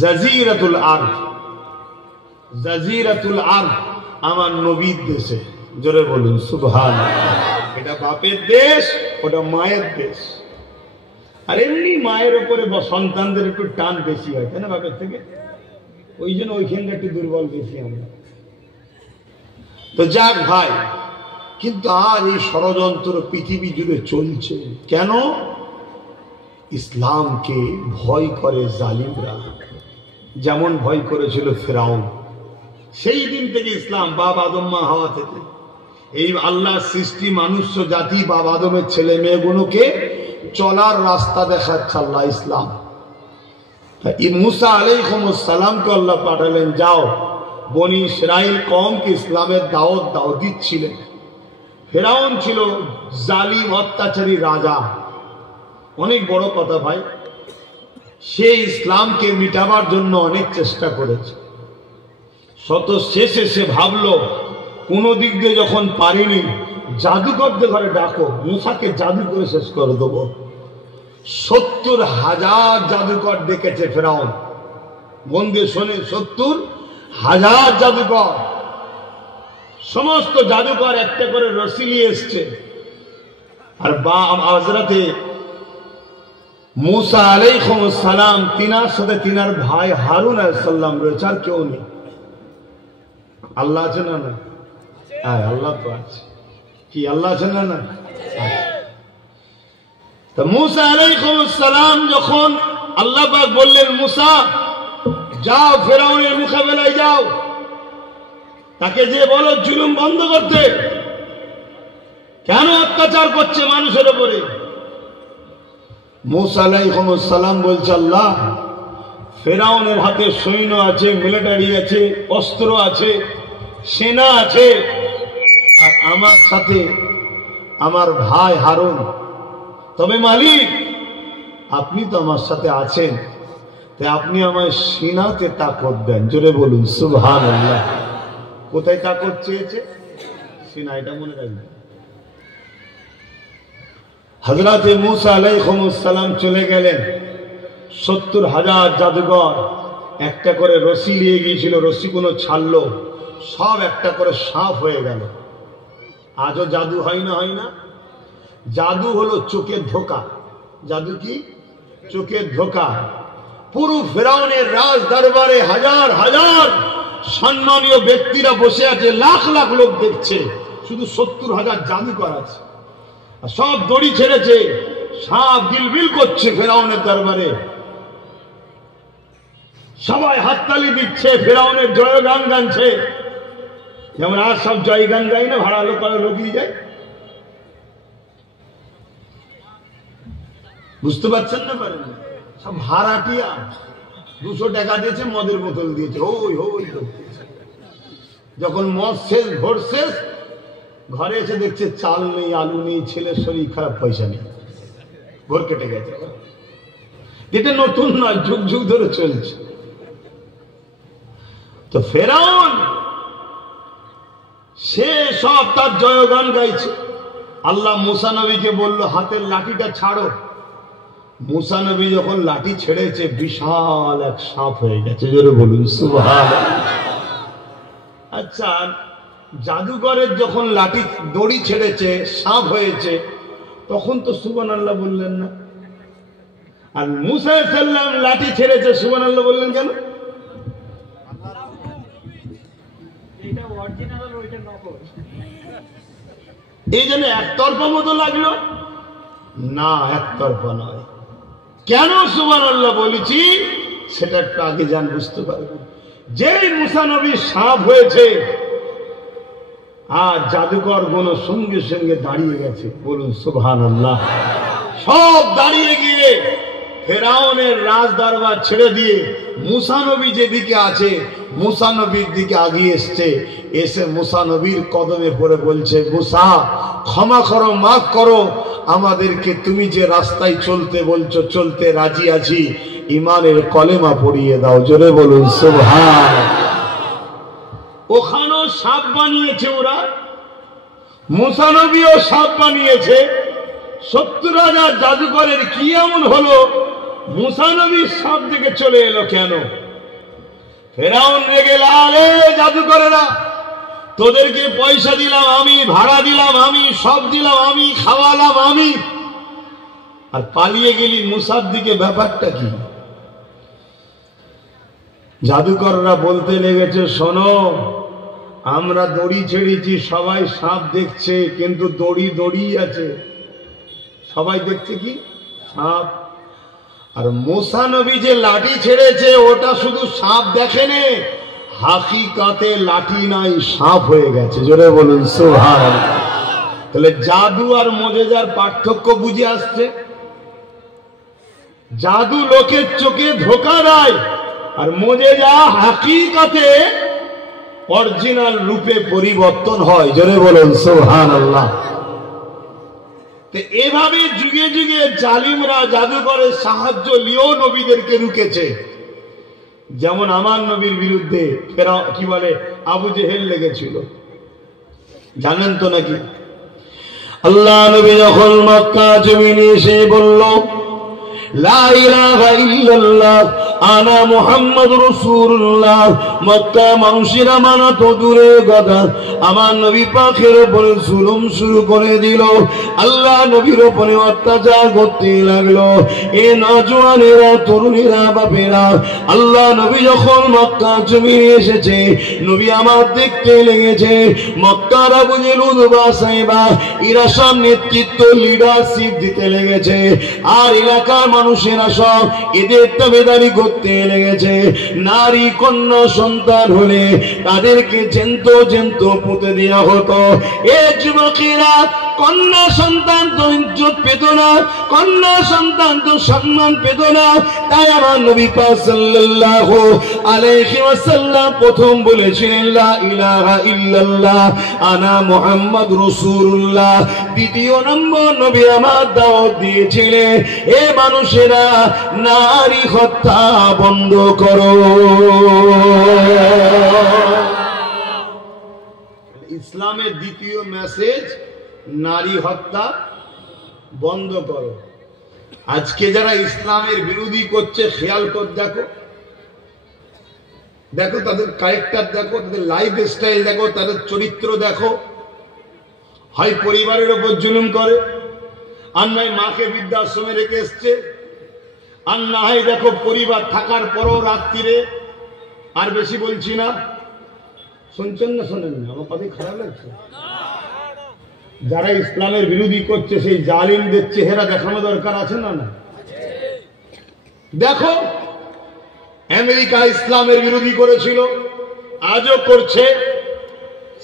জাজিরাতুল আরব। জাজিরাতুল আরব আমার নবীর দেশে। জোরে বলুন সুবহানাল্লাহ। এটা বাপের দেশ, ওটা মায়ের দেশ। আর এমনি মায়ের উপরে সন্তানদের একটু টান বেশি হয়, তাই না বাপের থেকে? ওই জন্য ওইখানটা একটু দুর্বল বেশি আমরা। তো যাক ভাই, কিন্তু আর এই ষড়যন্ত্র পৃথিবী জুড়ে চলছে কেন? ইসলামকে ভয় করে জালিমরা, যেমন ভয় করেছিল ফিরাউন। সেই দিন থেকে ইসলাম, বাপ আদম মা হাওয়া থেকে, এই আল্লাহ সৃষ্টি মানুষ জাতি বাপ আদমের ছেলে মেয়েগুলোকে চলার রাস্তা দেখাচ্ছে আল্লাহ ইসলাম। মুসা আলাইহিস সালামকে আল্লাহ পাঠালেন, যাও বনি ইসরাইল কওমকে ইসলামের দাওয়াত দাও দিচ্ছিলেন। ফিরাউন ছিল জালিম অত্যাচারী রাজা, অনেক বড় কথা ভাই। সে ইসলামকে মিটাবার জন্য অনেক চেষ্টা করেছে। শত শেষে সে ভাবলো কোন দিক দিয়ে যখন পারিনি, জাদুকরদের ঘরে ডাকো, মুসাকে জাদু করে শেষ করে দেবো। 70,000 জাদুকর ডেকেছে ফেরাউন। মন দিয়ে শোনে, 70,000 জাদুকর। সমস্ত জাদুকর একটা করে রশি নিয়ে এসছে। আর হযরতে মুসা আলাইহিস সালাম, তিনার সাথে তিনার ভাই হারুন আলাইহিস সালাম রয়েছে, আর কেউ নেই। আল্লাহ আছে না? না, হ্যাঁ আল্লাহ তো আছে। কি আল্লাহ আছে না? না। তো মুসা আলাইহিস সালাম যখন আল্লাহ পাক বললেন, মুসা যাও ফেরাউনের মোকাবেলায় যাও, তাকে যে বলো জুলুম বন্ধ করতে, কেন অত্যাচার করছে মানুষের উপরে। মুসা আলাইহিস সালাম বলছে, আল্লাহ ফেরাউনের হাতে সৈন্য আছে, মিলিটারি আছে, অস্ত্র আছে, সেনা আছে, আর আমার সাথে আমার ভাই হারুন। তবে মালিক, আপনি তো আমার সাথে আছেন, তাই আপনি আমায় সিনাতে তাকত দেন। জোরে বলুন সুবহানাল্লাহ। কোথায় তাকত চেয়েছে? সিনা, এটা মনে রাখবেন। হযরতে মুসা আলাইহিস সালাম চলে গেলেন। 70,000 জাদুকর একটা করে রশি নিয়ে গিয়েছিল, রশি কোনো ছাড়লো, সব একটা করে সাপ হয়ে গেল। আজও জাদু হয় না? হয় না? জাদু হলো চোখের ধোকা। জাদু কি? চোখের ধোকা। পুরো ফেরাউনের রাজ দরবারে হাজার হাজার সম্মানীয় ব্যক্তিরা বসে আছে, লাখ লাখ লোক দেখছে, শুধু 70,000 জাদুকর আছে। সব দড়ি ছেড়েছে, সাপ গিলবিল করছে ফেরাউনের দরবারে। সবাই হাততালি দিচ্ছে, ফেরাউনের জয়গান গানছে। যেমন আর সব জয়গান গাই না, ভাড়া লোক নিয়ে যায়। বুঝতে পারছেন না? পারেন না? সব ভাড়াটিয়া। 200 টাকা দিয়েছে, মদের বোতল দিয়েছে, হই হই। যখন মদ শেষ, ভোর শেষ, ঘরে এসে দেখছে চাল নেই, আলু নেই, ছেলের শরীর খারাপ, পয়সা নেই, ভোর কেটে গেছে। এটা নতুন নয়, যুগ যুগ ধরে চলছে। তো ফেরাউন সে সব তার জয়গান গাইছে। আল্লাহ মুসা নবীকে বলল, হাতের লাঠিটা ছাড়ো। মুসা নবী যখন লাঠি ছেড়েছে, বিশাল এক সাপ হয়ে গেছে। জোরে বলুন সুবহানাল্লাহ। আচ্ছা, জাদুঘরের যখন লাঠি দড়ি ছেড়েছে, সাপ হয়েছে, তখন তো সুবহানাল্লাহ বললেন না। আর মুসা সাল্লাম লাঠি ছেড়েছে, সুবহানাল্লাহ বললেন কেন? এই জন্য একতরফা মতো লাগলো না, একতরফা নয়। কেন সুবহানাল্লাহ বলেছি সেটা একটু আগে যান, বুঝতে পারবেন। যেই মুসা নবী সাপ হয়েছে, আর জাদুকর গুণ সঙ্গে সঙ্গে দাঁড়িয়ে গেছে। বলুন সুবহানাল্লাহ। সব দাঁড়িয়ে গিয়ে ফেরাউনের রাজ দরবার ছেড়ে দিয়ে মুসা নবী যেদিকে আছে, মুসা নবীর দিকে আগিয়ে এসছে। এসে মুসা নবীর কদমে পড়ে বলছে, মুসা ক্ষমা করো, মাফ করো আমাদেরকে, তুমি যে রাস্তায় চলতে বলছো চলতে রাজি আছি, ইমানের কলেমা পড়িয়ে দাও, জোরে বলুন সুবহান। ওখানেও সাপ বানিয়েছে ওরা, মুসা নবীও সাপ বানিয়েছে। 70,000 জাদুকরের কি এমন হলো মুসা নবীর সাপ দিকে চলে এলো কেন? ফেরাউন রেগে লাল, জাদুকরেরা তোদেরকে পয়সা দিলাম আমি, ভাড়া দিলাম আমি, সব দিলাম আমি, খাওয়ালাম আমি, আর পালিয়ে গেলি মুসার দিকে, ব্যাপারটা কি? জাদুকররা বলতে লেগেছে, শোনো আমরা দড়ি ছেড়েছি, সবাই সাপ দেখছে, কিন্তু দড়ি দড়ি আছে, সবাই দেখছে কি সাপ। আর মুসা নবী যে লাঠি ছেড়েছে ওটা শুধু সাপ দেখেনি, হাকিকাতে লাঠি নাই, সাপ হয়ে গেছে, জোরে বলুন সুবহানাল্লাহ। তাহলে জাদু আর মুজিজার পার্থক্য বুঝে আসছে। জাদু লোকের চোখে ধোঁকা দেয়, আর মুজিজা হাকিকাতে অরিজিনাল রূপে পরিবর্তন হয়, জোরে বলুন সুবহানাল্লাহ। তো এভাবে যুগে যুগে জালিমরা জাদুকরের সাহায্য নিয়েও নবীদেরকে রুকেছে। যেমন আমার নবীর বিরুদ্ধে কি বলে আবু জেহেল লেগেছিল, জানেন তো নাকি? আল্লাহ নবী যখন মক্কা জমিনে এসে বলল লা ইলাহা ইল্লাল্লাহ আনা মুহাম্মাদুর রাসূলুল্লাহ, মক্কা মানুষেরা মানা তো দূরে কথা, আমার নবী পাকের উপরে জুলুম শুরু করে দিল, আল্লাহ নবীর উপরে অত্যাচার করতে লাগলো। এ নওজওয়ানেরা, তরুণীরা, বাপেরা, আল্লাহ নবী যখন মক্কা জমিনে এসেছে, নবী আমার দেখতে লেগেছে মক্কার আবু জেহেল, উতবা, সাইবা এরা সব নেতৃত্ব, লিডারশিপ দিতে লেগেছে, আর এলাকার মানুষেরা সব এদের তাবেদারি করতে লেগেছে। নারী কন্যা সন্তান হলে তাদেরকে জ্যান্ত জ্যান্ত পুঁতে দেওয়া হতো। এ যুবকেরা, কন্যা সন্তান তো ইজ্জত পেত না, কন্যা সন্তান তো সম্মান পেত না। তাই আমার নবী পাক সাল্লাল্লাহু আলাইহি ওয়াসাল্লাম প্রথম বলেছিলেন লা ইলাহা ইল্লাল্লাহ আনা মুহাম্মাদুর রাসূলুল্লাহ। দ্বিতীয় নম্বর নবী আমার দাওয়াত দিয়েছিলেন, এ মানুষেরা নারী হত্যা বন্ধ করো। ইসলামের দ্বিতীয় মেসেজ, নারী হত্যা বন্ধ করো। আজকে যারা ইসলামের বিরোধী করছে, খেয়াল করে দেখো, দেখো তাদের ক্যারেক্টার দেখো, তাদের লাইফ স্টাইল দেখো, তাদের চরিত্র দেখো। হয় পরিবারের উপর জুলুম করে, আর নয় মাকে বৃদ্ধাশ্রমে রেখে এসছে, আর না হয় দেখো পরিবার থাকার পরও রাত্রিরে, আর বেশি বলছি না, শুনছেন না শোনেন না, আমার কথাই খারাপ লাগছে। যারা ইসলামের বিরোধী করছে সেই জালিমদের চেহারা দেখানো দরকার আছে না? না, দেখো আমেরিকা ইসলামের বিরোধী করেছিল, আজও করছে।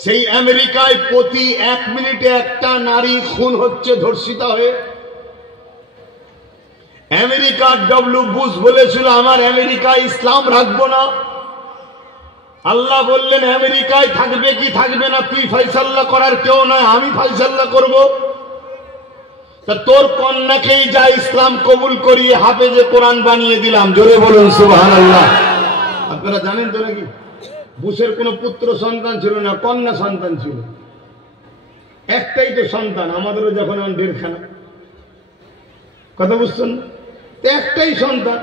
সেই আমেরিকায় প্রতি 1 মিনিটে একটা নারী খুন হচ্ছে ধর্ষিতা হয়ে। আমেরিকার ডব্লিউ বুশ বলেছিল আমার আমেরিকায় ইসলাম রাখবো না। আল্লাহ বললেন আমেরিকায় থাকবে কি থাকবে না তুই ফয়সালা করার কেউ নয়, আমি ফয়সালা করব। তা তোর কন্যাকেই যা ইসলাম কবুল করিয়ে হাফেজে কোরআন বানিয়ে দিলাম, জোরে বলুন সুবহানাল্লাহ। আপনারা জানেন তো নাকি বুশের কোনো পুত্র সন্তান ছিল না, কন্যা সন্তান ছিল, একটাই তো সন্তান। আমাদেরও যখন 1.5খানা, কথা বুঝছেন, একটাই সন্তান।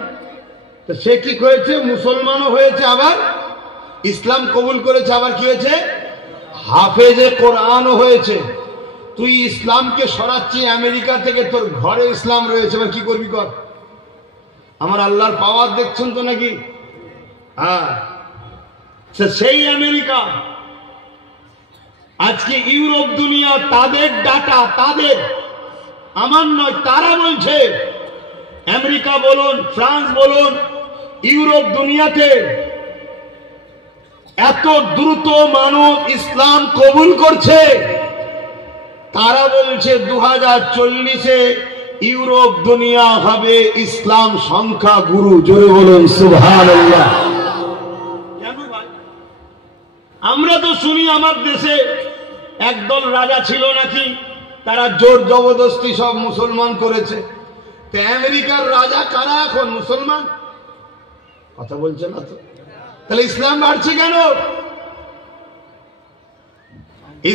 তো সে কি হয়েছে, মুসলমানও হয়েছে, আবার ইসলাম কবুল করেছে, আবার কি হয়েছে, হাফেজে কোরআনও হয়েছে। তুই ইসলামকে সরাচ্ছি আমেরিকা থেকে, তোর ঘরে ইসলাম রয়েছে, এবার কি করবি কর। আমার আল্লাহর পাওয়ার দেখছেন তো নাকি? হ্যাঁ, সেই আমেরিকা আজকে ইউরোপ দুনিয়া, তাদের ডাটা, তাদের, আমার নয়, তারা বলছে, আমেরিকা বলুন, ফ্রান্স বলুন, ইউরোপ দুনিয়াতে এত দ্রুত মানুষ ইসলাম কবুল করছে, তারা বলছে 2040-এ ইউরোপ দুনিয়া হবে ইসলাম সংখ্যা গুরু, জোরে বলুন সুবহানাল্লাহ। কেন ভাই? আমরা তো শুনি আমার দেশে একদল রাজা ছিল নাকি, তারা জোর জবরদস্তি সব মুসলমান করেছে। তো আমেরিকার রাজা কারা এখন? মুসলমান। কথা বলছে না তো? তাহলে ইসলাম বাড়ছে কেন?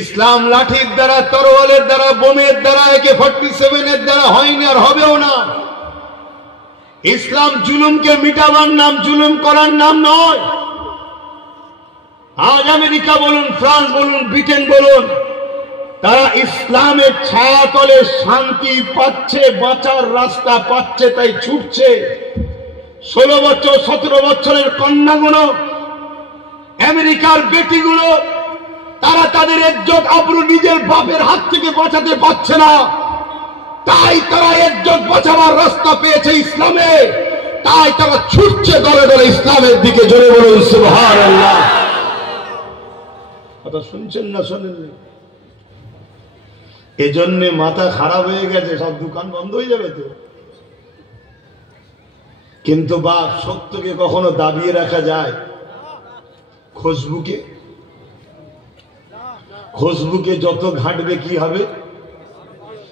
ইসলাম লাঠির দ্বারা, তরোয়ালের দ্বারা, বোমের দ্বারা, AK-47 দ্বারা হয়নি আর হবেও না। ইসলাম জুলুমকে মিটাবার নাম, জুলুম করার নাম নয়। আজ আমেরিকা বলুন, ফ্রান্স বলুন, ব্রিটেন বলুন, তারা ইসলামের ছায়াতলে শান্তি পাচ্ছে, বাঁচার রাস্তা পাচ্ছে, তাই ছুটছে। 16 বছর 17 বছরের কন্যাগুলো, আমেরিকার বেটিগুলো, তারা তাদের ইজ্জত আবরু নিজের বাপের হাত থেকে বাঁচাতে পারছে না, তাই তারা ইজ্জত বাঁচাবার রাস্তা পেয়েছে ইসলামে, তাই তারা ছুটছে দলে দলে ইসলামের দিকে। জোরে বলুন সুবহানাল্লাহ। কথা শুনছেন না শোনেননি? এজন্য মাথা খারাপ হয়ে গেছে, সব দোকান বন্ধ হয়ে যাবে তো। কিন্তু বাপ, সত্যকে কখনো দাবিয়ে রাখা যায়? খুশবুকে যত ঘাটবে কি হবে,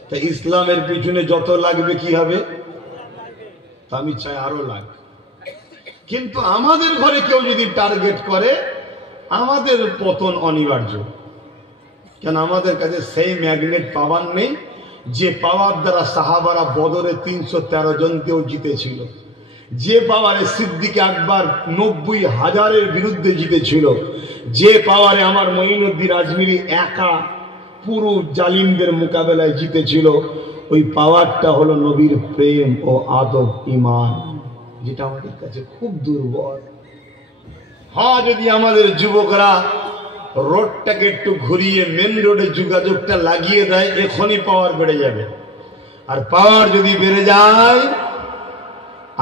তা ইসলামের পিছনে যত লাগবে কি হবে? তা আমি চাই আরো লাগ। কিন্তু আমাদের ঘরে কেউ যদি টার্গেট করে, আমাদের পতন অনিবার্য। কেন? আমাদের কাছে সেই ম্যাগনেট পাওয়ার নেই যে পাওয়ার দ্বারা সাহাবারা বদরে 313 জনকেও জিতেছিল, যে পাওয়ারে সিদ্দিক আকবর 90,000-এর বিরুদ্ধে জিতেছিল, যে পাওয়ারে আমার মঈনুদ্দিন আজমিরি একা পুরো জালিমদের মোকাবেলায় জিতেছিল। ওই পাওয়ারটা হলো নবীর প্রেম ও আদব, ঈমান, যেটা আমাদের কাছে খুব দুর্বল। হ্যাঁ, যদি আমাদের যুবকরা রোডটাকে একটু ঘুরিয়ে মেন রোডে যোগাযোগটা লাগিয়ে দেয়, এখনই পাওয়ার বেড়ে যাবে। আর পাওয়ার যদি বেড়ে যায়,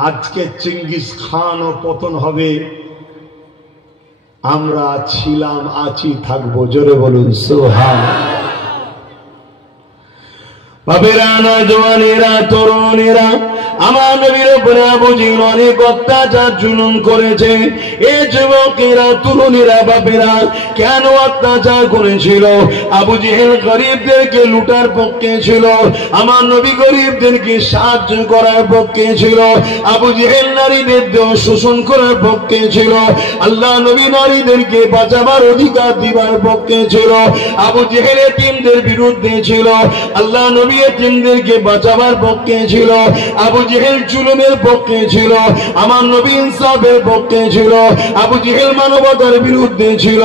আজকে চিঙ্গিস খানও পতন হবে। আমরা ছিলাম, আছি, থাকবো। জোরে বলুন সুবহানাল্লাহ। বাবেরা, নওজওয়ানেরা, তরুণেরা, আমার নবীর উপরে আবু জেহেল অনেক অত্যাচার জুলুম করেছে। এ যুবকেরা, তরুণেরা, বাপেরা কেন অত্যাচার করেছিল? আবু জেহেল গরিবদেরকে লুটার পক্ষে ছিল, আমার নবী গরিবদেরকে সাহায্য করার পক্ষে ছিল। আবু জেহেল নারীদের দেহ শোষণ করার পক্ষে ছিল, আল্লাহ নবী নারীদেরকে বাঁচাবার অধিকার দিবার পক্ষে ছিল। আবু জেহেল এতিমদের বিরুদ্ধে ছিল, আল্লাহ নবী এতিমদেরকে বাঁচাবার পক্ষে ছিল। আবু জেহেল জুলুমের পক্ষে ছিল, আমার নবী ইনসাফের পক্ষে ছিল। আবু জেহেল মানবতার বিরুদ্ধে ছিল,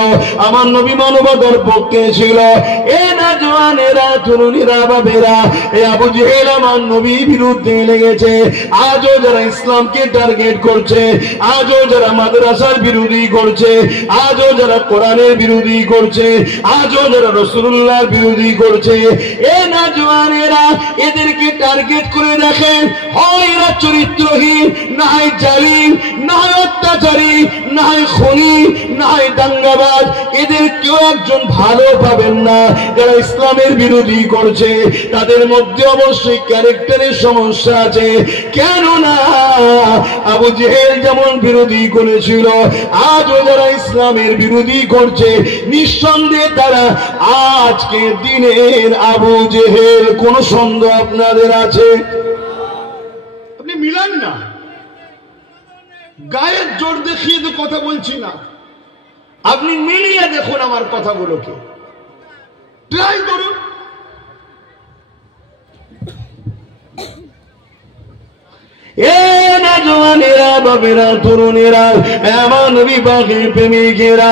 আমার নবী মানবতার পক্ষে ছিল। এ নওজওয়ানেরা, তরুণীরা, বাবেরা, এই আবু জেহেল আমার নবীর বিরুদ্ধে লেগেছে। আজও যারা ইসলামকে টার্গেট করছে, আজও যারা মাদ্রাসার বিরোধী করছে, আজও যারা কোরআনের বিরোধী করছে, আজও যারা রাসূলুল্লাহর বিরোধী করছে, এ নওজওয়ানেরা এদেরকে টার্গেট করে দেখেন। হয় এরা চরিত্রহীন, না হয় জালিম, না হয় অত্যাচারী, না হয় খুনি, না হয় দাঙ্গাবাজ। এদের কেউ একজন ভালো পাবেন না। যারা ইসলামের বিরোধী করছে, তাদের মধ্যে অবশ্যই ক্যারেক্টারের সমস্যা আছে। কেননা আবু জেহেল যেমন বিরোধী করেছিল, আজও যারা ইসলামের বিরোধী করছে, নিঃসন্দেহে তারা আজকে দিনের আবু জেহেল। কোন সন্দেহ আপনাদের আছে? আপনি মিলান না, গায়ের জোর দেখিয়ে তো কথা বলছি না, আপনি মিলিয়ে দেখুন আমার কথাগুলোকে, ট্রাই করুন। এ নওজওয়ানেরা, বাবেরা, তরুণেরা, আমার নবী পাকের প্রেমিকেরা,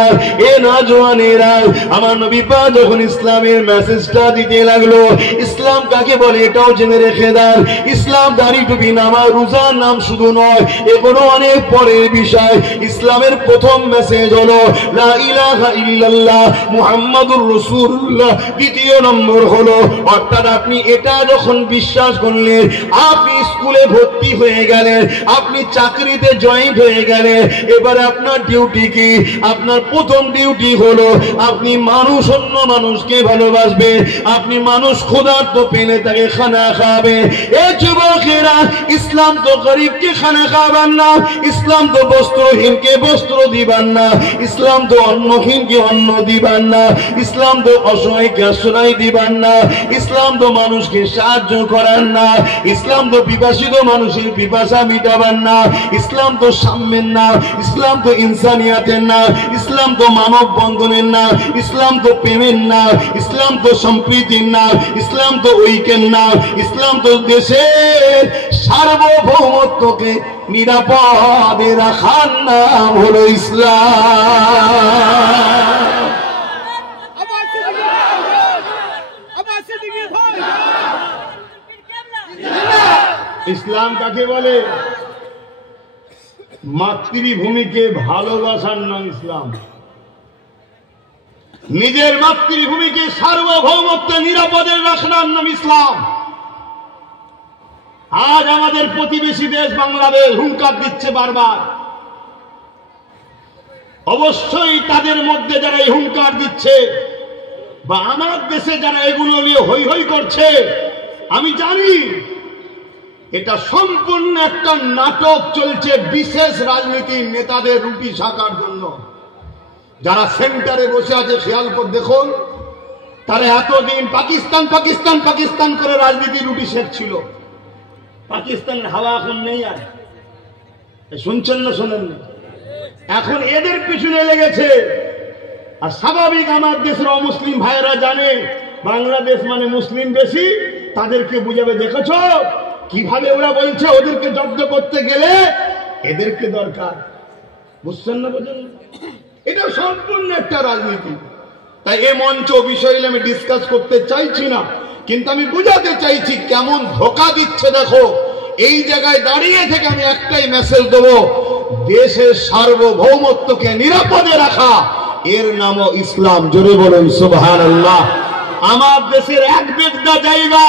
এ নওজওয়ানেরা, আমার নবী পাক যখন ইসলামের মেসেজটা দিতে লাগলো, ইসলাম কাকে বলে এটাও জেনে রেখে দেন। ইসলাম দাড়ি, টুপি, নামাজ, রোজার নাম শুধু নয়, এগুলো অনেক পরের বিষয়। ইসলামের প্রথম মেসেজ হলো লা ইলাহা ইল্লাল্লাহ মুহাম্মাদুর রাসূলুল্লাহ। দ্বিতীয় নম্বর হলো, অর্থাৎ আপনি এটা যখন বিশ্বাস করলেন, আপনি স্কুলে ভর্তি হয়ে গেলেন, আপনি চাকরিতে জয়েন হয়ে গেলেন, এবারে আপনার ডিউটি কি? আপনার প্রথম ডিউটি হলো আপনি মানুষ, অন্য মানুষকে ভালোবাসবেন, আপনি মানুষ ক্ষুধার্ত পেলে তাকে খানা খাবেন। এ যুবকেরা, ইসলাম তো গরিবকে খানা খাবেন না, ইসলাম তো বস্ত্রহীনকে বস্ত্র দিবেন না, ইসলাম তো অন্নহীনকে অন্ন দিবেন না, ইসলাম তো অসহায়কে আশ্রয় দিবেন না, ইসলাম তো মানুষকে সাহায্য করেন না, ইসলাম তো পিপাসিত মানুষের পিপাসা মিটাবেন তফরিকার না, ইসলাম তো সাম্যের না, ইসলাম তো ইনসানিয়াতের না, ইসলাম তো মানব বন্ধনের না, ইসলাম তো প্রেমের না, ইসলাম তো সম্প্রীতির না, ইসলাম তো ঐক্যের না, ইসলাম তো দেশের সার্বভৌমত্বকে নিরাপদে রাখার নাম হলো ইসলাম। ইসলাম কাকে বলে? মাতৃভূমিকে ভালোবাসার নাম ইসলাম। নিজের মাতৃভূমিকে সার্বভৌমত্ব নিরাপদে রাখার নাম ইসলাম। আজ আমাদের প্রতিবেশী দেশ বাংলাদেশ হুঙ্কার দিচ্ছে বারবার। অবশ্যই তাদের মধ্যে যারা এই হুঙ্কার দিচ্ছে বা আমার দেশে যারা এগুলো নিয়ে হই হই করছে, আমি জানি এটা সম্পূর্ণ একটা নাটক চলছে বিশেষ রাজনীতির নেতাদের রুটি শাকার জন্য। যারা সেন্টারে বসে আছে খেয়াল করে দেখুন, তারা এতদিন পাকিস্তান পাকিস্তান পাকিস্তান করে রাজনীতি রুটি শেখছিল। পাকিস্তানের হাওয়া এখন নেই, আর শুনছেন না শোনেন না, এখন এদের পিছনে লেগেছে। আর স্বাভাবিক আমার দেশের অমুসলিম ভাইয়েরা জানে বাংলাদেশ মানে মুসলিম বেশি, তাদেরকে বুঝাবে। দেখেছ কিভাবে ওরা বলছে ওদেরকে জব্দ করতে গেলে এদেরকে দরকার। বুঝছেন না? বোঝেন? এটা সম্পূর্ণ একটা রাজনীতি। তাই এ মঞ্চ বিষয়ে আমি ডিসকাস করতে চাইছি না, কিন্তু আমি বুঝাতে চাইছি কেমন ধোঁকা দিচ্ছে। দেখো, এই জায়গায় দাঁড়িয়ে থেকে আমি একটাই মেসেজ দেবো, দেশের সার্বভৌমত্বকে নিরাপদে রাখা এর নামও ইসলাম। জোরে বলুন সুবহানাল্লাহ। আমার দেশের এক বেগদা জায়গা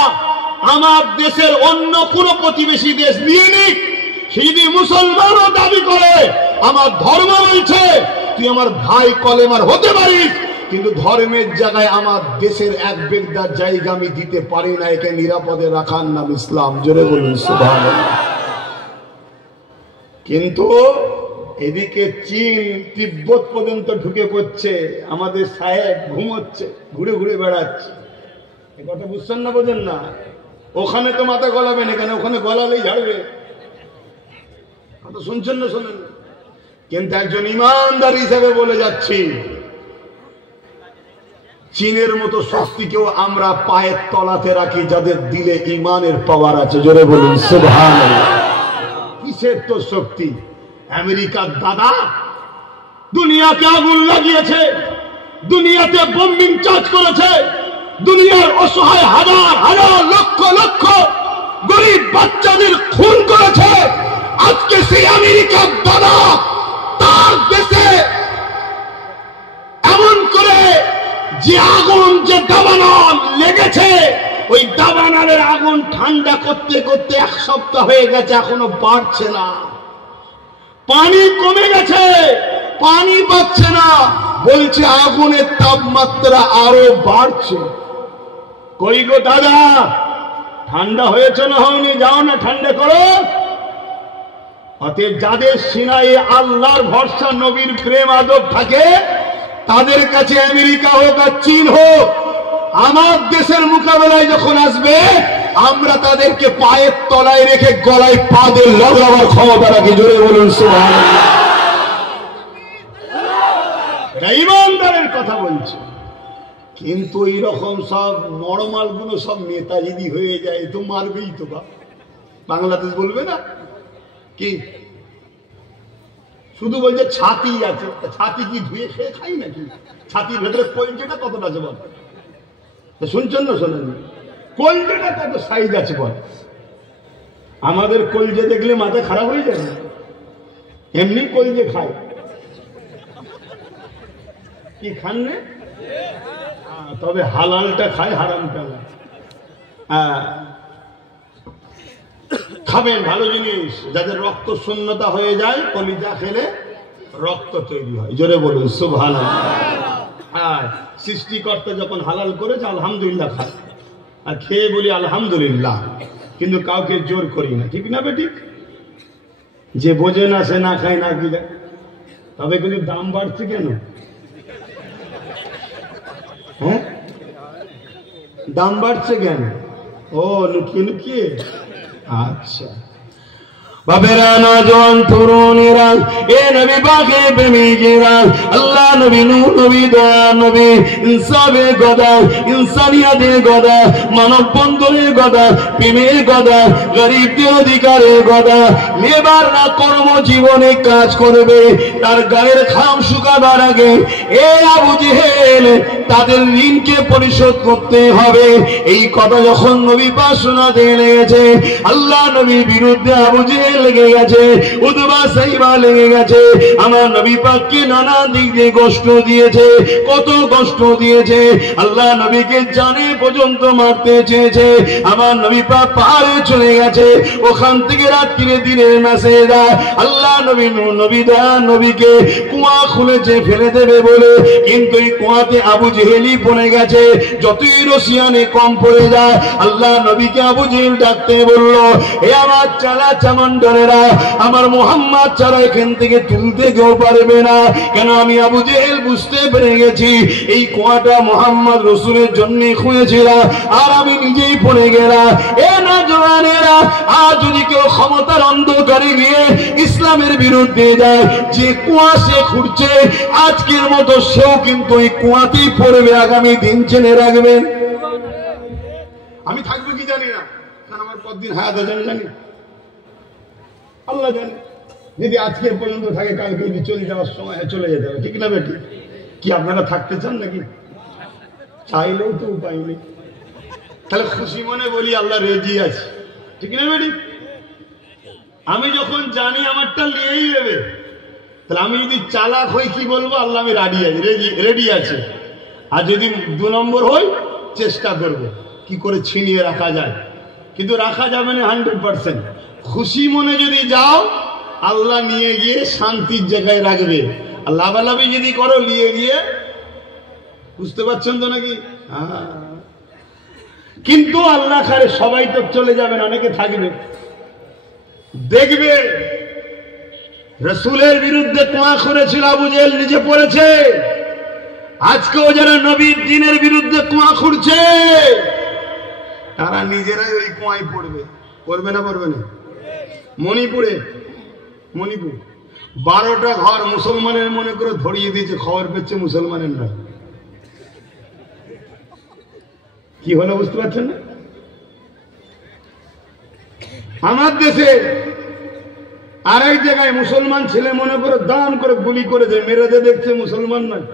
আমার দেশের অন্য কোন প্রতিবেশী দেশ নিয়ে নিক, সে যদি মুসলমানও দাবি করে, আমার ধর্ম বলছে তুই আমার ভাই কলেমার হতে পারিস, কিন্তু ধর্মের জায়গায় আমার দেশের এক বেগদার জায়গা আমি দিতে পারি না। একে নিরাপদে রাখার নাম ইসলাম। জোরে বলুন সুবহানাল্লাহ। কিন্তু এদিকে চীন তিব্বত পর্যন্ত ঢুকে পড়ছে, আমাদের সাহেব ঘুমোচ্ছে, ঘুরে ঘুরে বেড়াচ্ছে। এ কথা বুঝছেন না? বোঝেন না? ওখানে তো মাথা গলাবেন, এখানে ওখানে গলালেই ঝাড়বে। কথা শুনছেন না শোনেন? কিন্তু একজন ইমানদার হিসেবে বলে যাচ্ছি, চীনের মতো শক্তিকেও আমরা পায়ের তলাতে রাখি যাদের দিলে ইমানের পাওয়ার আছে। জোরে বলুন সুবহানাল্লাহ। কিসের তো শক্তি? আমেরিকার দাদা দুনিয়াকে আগুন লাগিয়েছে, দুনিয়াতে বোম্বিং চার্জ করেছে, দুনিয়ার অসহায় হাজার হাজার লক্ষ লক্ষ গরিব বাচ্চাদের খুন করেছে। আজকে সেই আমেরিকার দাদা তার দেশে এমন করে যে আগুন, যে দাবানল লেগেছে, ওই দাবানলের আগুন ঠান্ডা করতে করতে এক সপ্তাহ হয়ে গেছে, এখনো বাড়ছে না। পানি কমে গেছে, পানি পাচ্ছে না, বলছে আগুনের তাপমাত্রা আরো বাড়ছে। কই গো দাদা, ঠান্ডা হয়েছে না হয়নি? যাও না ঠান্ডা করো। অতএব যাদের সিনাই আল্লাহর ভরসা, নবীর প্রেম আদব থাকে, তাদের কাছে আমেরিকা হোক আর চীন হোক, আমার দেশের মোকাবেলায় যখন আসবে, আমরা তাদেরকে পায়ের তলায় রেখে গলায় পা দিয়ে লাগাবার ক্ষমতা রাখি। জোরে বলুন সুবহানাল্লাহ। ইমানদারের কথা বলছি। কিন্তু এইরকম সব নরমাল গুলো সব নেতাজিদি হয়ে যায়, তো মারবেই তো। বাংলাদেশ বলবে না কি? শুধু বলছে ছাতি আছে, ছাতি কি ধুয়ে খেয়ে খাই নাকি? ছাতির ভেতরে কলজেটা কতটা আছে বল? শুনছেন না শোনেন? কলজেটা কত সাইজ আছে বল? আমাদের কলজে দেখলে মাথা খারাপ হয়ে যায় না? এমনি কলজে খায়। কি খান না? তবে হালালটা খায়, হারামটা না। খাবেন ভালো জিনিস। যাদের রক্ত শূন্যতা হয়ে যায়, কলিজা খেলে রক্ত তৈরি হয়। জোরে বলুন সুবহানাল্লাহ। সৃষ্টিকর্তা যখন হালাল করেছে আলহামদুলিল্লাহ খায়, আর খেয়ে বলি আলহামদুলিল্লাহ, কিন্তু কাউকে জোর করি না। ঠিক না বেঠিক? যে বোঝে না সে না খায় না কি। তবে কিন্তু দাম বাড়ছে কেন? হ্যাঁ, দাম বাড়ছে কেন? ও লুকিয়ে লুকিয়ে। আচ্ছা, বাবেরা নওজোয়ান তরুণীরা, এ নবী পাকের প্রেমিকেরা, আল্লাহ নবী নূর নবী দয়া নবী, ইনসাফের কথা, ইনসানিয়াতের কথা, মানব বন্ধনের কথা, প্রেমের কথা, গরিবদের অধিকারের কথা। লেবাররা কর্মজীবনে কাজ করবে, তার গায়ের ঘাম শুকাবার আগে এ আবু জেহেল তাদের ঋণকে পরিশোধ করতে হবে। এই কথা যখন নবী পাক শোনাতে লেগেছে, আল্লাহ নবীর বিরুদ্ধে আবু জেহেল লেগে গেছে, উতবা সাইবা লেগে গেছে। আমার নবী পাককে নানা দিক দিয়ে কষ্ট দিয়েছে, কত কষ্ট দিয়েছে। আল্লাহ নবীকে জানে পর্যন্ত মারতে চেয়েছে। আমার নবী পাক পাহাড়ে চলে গেছে, ওখান থেকে রাত্রিরে দিনের মেসেজ দেয়, আল্লাহ নবী নূর নবী দয়া নবীকে কুয়া খুলেছে ফেলে দেবে বলে, কিন্তু এই কুয়াতে আবু জেহেলই পড়ে গেছে। যতই রসিয়ানে কম পড়ে যায়, আল্লাহ নবীকে আবু জেহেল ডাকতে বলল, এ আমার চালা চামন্ডারেরা, আমার মোহাম্মদ ছাড়া এখান থেকে তুলতে কেউ পারবে না। কেন আমি আবু জেহেল বুঝতে পেরে গেছি এই কুয়াটা মোহাম্মদ রসুলের জন্য খুঁজেছিলাম, আর আমি নিজেই পড়ে গেলাম। এ না জওয়ানেরা, আর যদি কেউ ক্ষমতার অন্ধকারে গিয়ে ইসলামের বিরুদ্ধে যায়, যে কুয়া সে খুঁড়ছে আজকের মতো সেও কিন্তু এই কুয়াতেই পড়বে, আগামী দিন জেনে রাখবেন। আমি থাকবো কি জানি না, কারণ আমার কতদিন হায়াত আছে জানি আল্লাহ জানে। যদি আজকের পর্যন্ত থাকে, কালকে যদি চলে যাওয়ার সময় চলে যেতে হবে, ঠিক না বেটি? কি আপনারা থাকতে চান নাকি? চাইলেও তো উপায় নেই। তাহলে খুশি মনে বলি আল্লাহ রেজি আছে, ঠিক না বেটি? আমি যখন জানি আমারটা নিয়েই নেবে, তাহলে আমি যদি চালাক হই কি বলবো, আল্লাহ আমি রেডি আছে। আর যদি 2 নম্বর হই, চেষ্টা করব কি করে ছিনিয়ে রাখা যায়। কিন্তু রাখা যাবে না 100%। খুশি মনে যদি যাও, আল্লাহ নিয়ে গিয়ে শান্তির জায়গায় রাখবে। আর লাভালাভি যদি করো নিয়ে গিয়ে, বুঝতে পারছেন তো নাকি? কিন্তু আল্লাহ খারে সবাই তো চলে যাবেন, অনেকে থাকবে। দেখবে রসুলের বিরুদ্ধে কুয়া করেছিল আবু জেহেল, নিজে পড়েছে। আজকেও যারা নবীর দ্বীনের বিরুদ্ধে কুয়া খুঁড়ছে, তারা নিজেরাই ওই কুয়ায় পড়বে। পড়বে না? পড়বে না? মণিপুর 12টা ঘর মুসলমানের মনে করে ধরিয়ে দিয়েছে, খবর পেচ্ছে মুসলমানের নয়। কি হলো বুঝতে পারছেন না? আমার দেশে আর এক জায়গায় মুসলমান ছেলে মনে করে দান করে গুলি করেছে, মেরেছে, দেখছে মুসলমান নয়,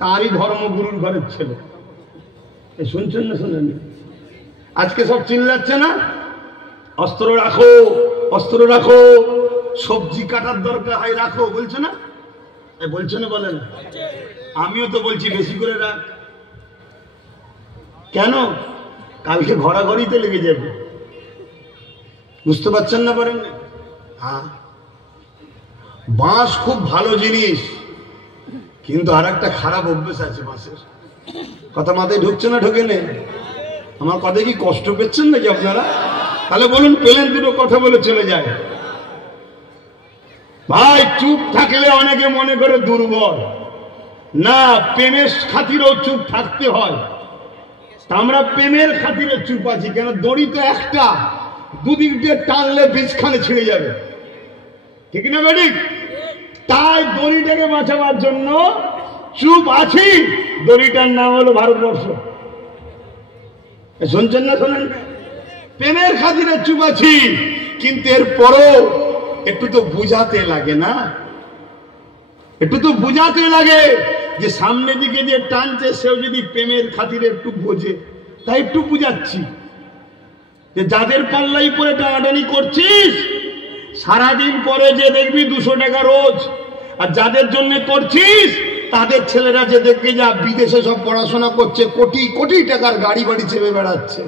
তারই ধর্মগুরুর ঘরের ছেলে। শুনছেন না? শোনেন? আজকে সব চিল্লাচ্ছে না, অস্ত্র রাখো, অস্ত্র রাখো, সবজি কাটার দরকার হয় রাখো, বলছে না? বলছে না? বলেন। আমিও তো বলছি বেশি করে রাখ। কেন? কালকে ঘোরাঘড়িতে লেগে যাবে। বুঝতে পারছেন না? পারেন না? হ্যাঁ, বাঁশ খুব ভালো জিনিস, কিন্তু আর একটা খারাপ অভ্যেস আছে বাঁশের। কথা মাথায় ঢুকছে না? ঢোকে নেই? আমার কথা কি কষ্ট পেচ্ছেন নাকি আপনারা? তাহলে বলুন, পেলেন দুটো কথা বলে চলে যায়। ভাই, চুপ থাকলে অনেকে মনে করে দুর্বল। না, প্রেমের খাতিরেও চুপ থাকতে হয়। আমরা প্রেমের খাতিরে চুপ আছি। কেন? দড়ি তো একটা, দুদিক দিয়ে টানলে বীজখানে ছিঁড়ে যাবে, ঠিক না বেটি? তাই দড়িটাকে বাঁচাবার জন্য চুপ আছি। দড়িটার নাম হলো ভারতবর্ষ। শুনছেন না? শোনেন? প্রেমের খাতিরে চুপ আছি, কিন্তু এরপরও একটু তো বুঝাতে লাগে না? একটু তো বুঝাতে লাগে যে সামনের দিকে যে টানছে সেও যদি প্রেমের খাতিরে একটু বোঝে, তাই একটু বুঝাচ্ছি যে যাদের পাল্লাই পরে টানাটানি করছিস, সারাদিন পরে যে দেখবি 200 টাকা রোজ, আর যাদের জন্য করছিস তাদের ছেলেরা যে দেখবি যা বিদেশে সব পড়াশোনা করছে, কোটি কোটি টাকার গাড়ি বাড়ি চেপে বেড়াচ্ছে।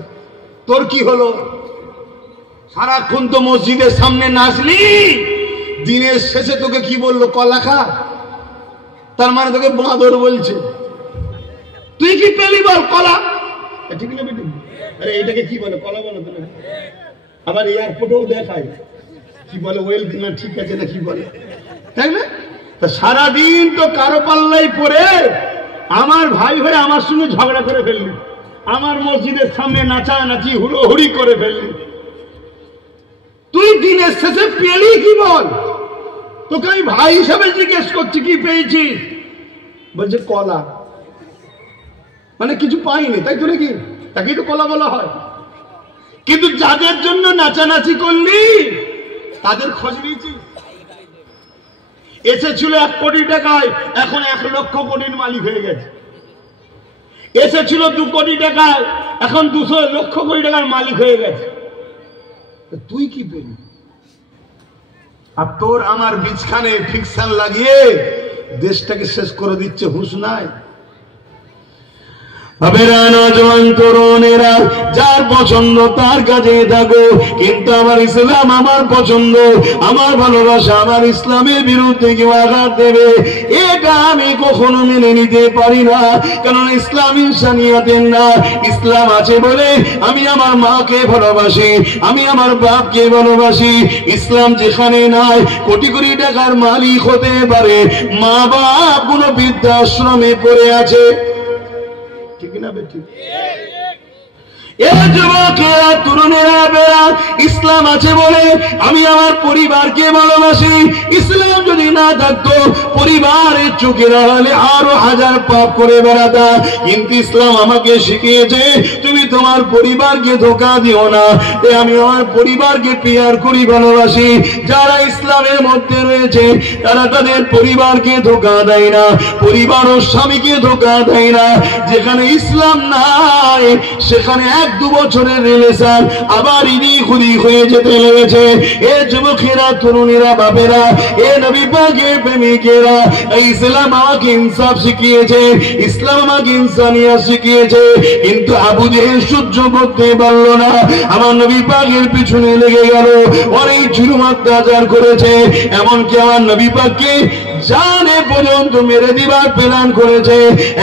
তোর কি হলো? সারাক্ষণ তো মসজিদের সামনে নাচলি, দিনের শেষে তোকে কি বললো? কলা খা। তার মানে তোকে বাঁদর বলছে। তুই কি পেলি বল? কলা। ঠিক না বেটি? আরে এটাকে কি বলে? কলা বলো তো। আবার এয়ারপোর্টেও দেখায় কি বলে, ওয়েল না ঠিক আছে না কি বলে, তাই না? তা সারাদিন তো কারো পাল্লাই পড়ে আমার ভাই হয়ে আমার সঙ্গে ঝগড়া করে ফেললি, আমার মসজিদের সামনে নাচানাচি হুড়োহুড়ি করে ফেললি। তুই দিনের শেষে পেলি কি বল? তোকে আমি ভাই হিসাবে জিজ্ঞেস করছি কি পেয়েছিস? বলছে কলা। মানে কিছু পাইনি, তাই তো নাকি? তাকেই তো কলা বলা হয়। কিন্তু যাদের জন্য নাচানাচি করলি তাদের খোঁজ নিয়েছিস? এসেছিল 1 কোটি টাকায়, এখন 1 লক্ষ কোটির মালিক হয়ে গেছে। এসেছিল 2 কোটি টাকায়, এখন 200 লক্ষ কোটি টাকার মালিক হয়ে গেছে। তুই কি পেলি? আর তোর আমার বিছখানে ফিকশন লাগিয়ে দেশটাকে শেষ করে দিচ্ছে, হুঁশ নাই। নজওয়ান তরুণেরা, যার পছন্দ তার কাছে থাকো, কিন্তু আমার ইসলাম আমার পছন্দ, আমার ভালোবাসা আমার ইসলামের বিরুদ্ধে কেউ আঘাত দেবে এটা আমি কখনো মেনে নিতে পারি না। কারণ ইসলাম ইনসানিয়াতের না। ইসলাম আছে বলে আমি আমার মাকে ভালোবাসি, আমি আমার বাপকে ভালোবাসি। ইসলাম যেখানে নাই, কোটি কোটি টাকার মালিক হতে পারে, মা বাপ কোনো বৃদ্ধাশ্রমে পড়ে আছে, ঠিক না বেটি? যুবকেরা, তরুণেরা, ইসলাম আছে বলে আমি আমার পরিবারকে ভালোবাসি। ইসলাম যদি না থাকতো পরিবারের চোখে হলে আরো 1000 পাপ করে বেড়াতা। কিন্তু ইসলাম আমাকে শিখিয়েছে তুমি তোমার পরিবারকে ধোঁকা দিও না। আমি আমার পরিবারকে প্রিয়ার করি, ভালোবাসি। যারা ইসলামের মধ্যে রয়েছে তারা তাদের পরিবারকে ধোঁকা দেয় না, পরিবার ও স্বামীকে ধোঁকা দেয় না। যেখানে ইসলাম নাই সেখানে 1-2 বছরের রিলেশন আবার ইদি খুদি হয়ে যেতে লেগেছে। এ যুবকেরা, তরুণীরা, বাপেরা, এ নবী পাকের প্রেমিকেরা, ইসলাম আমাকে ইনসাফ শিখিয়েছে, ইসলাম আমাকে ইনসানিয়াত শিখিয়েছে। কিন্তু আবু জেহেল সহ্য করতে পারল না, আমার নবী পাকের পিছনে লেগে গেল, অনেক জুলুম অত্যাচার করেছে। এমনকি আমার নবী পাককে জানে পর্যন্ত মেরে দিবার প্ল্যান করেছে।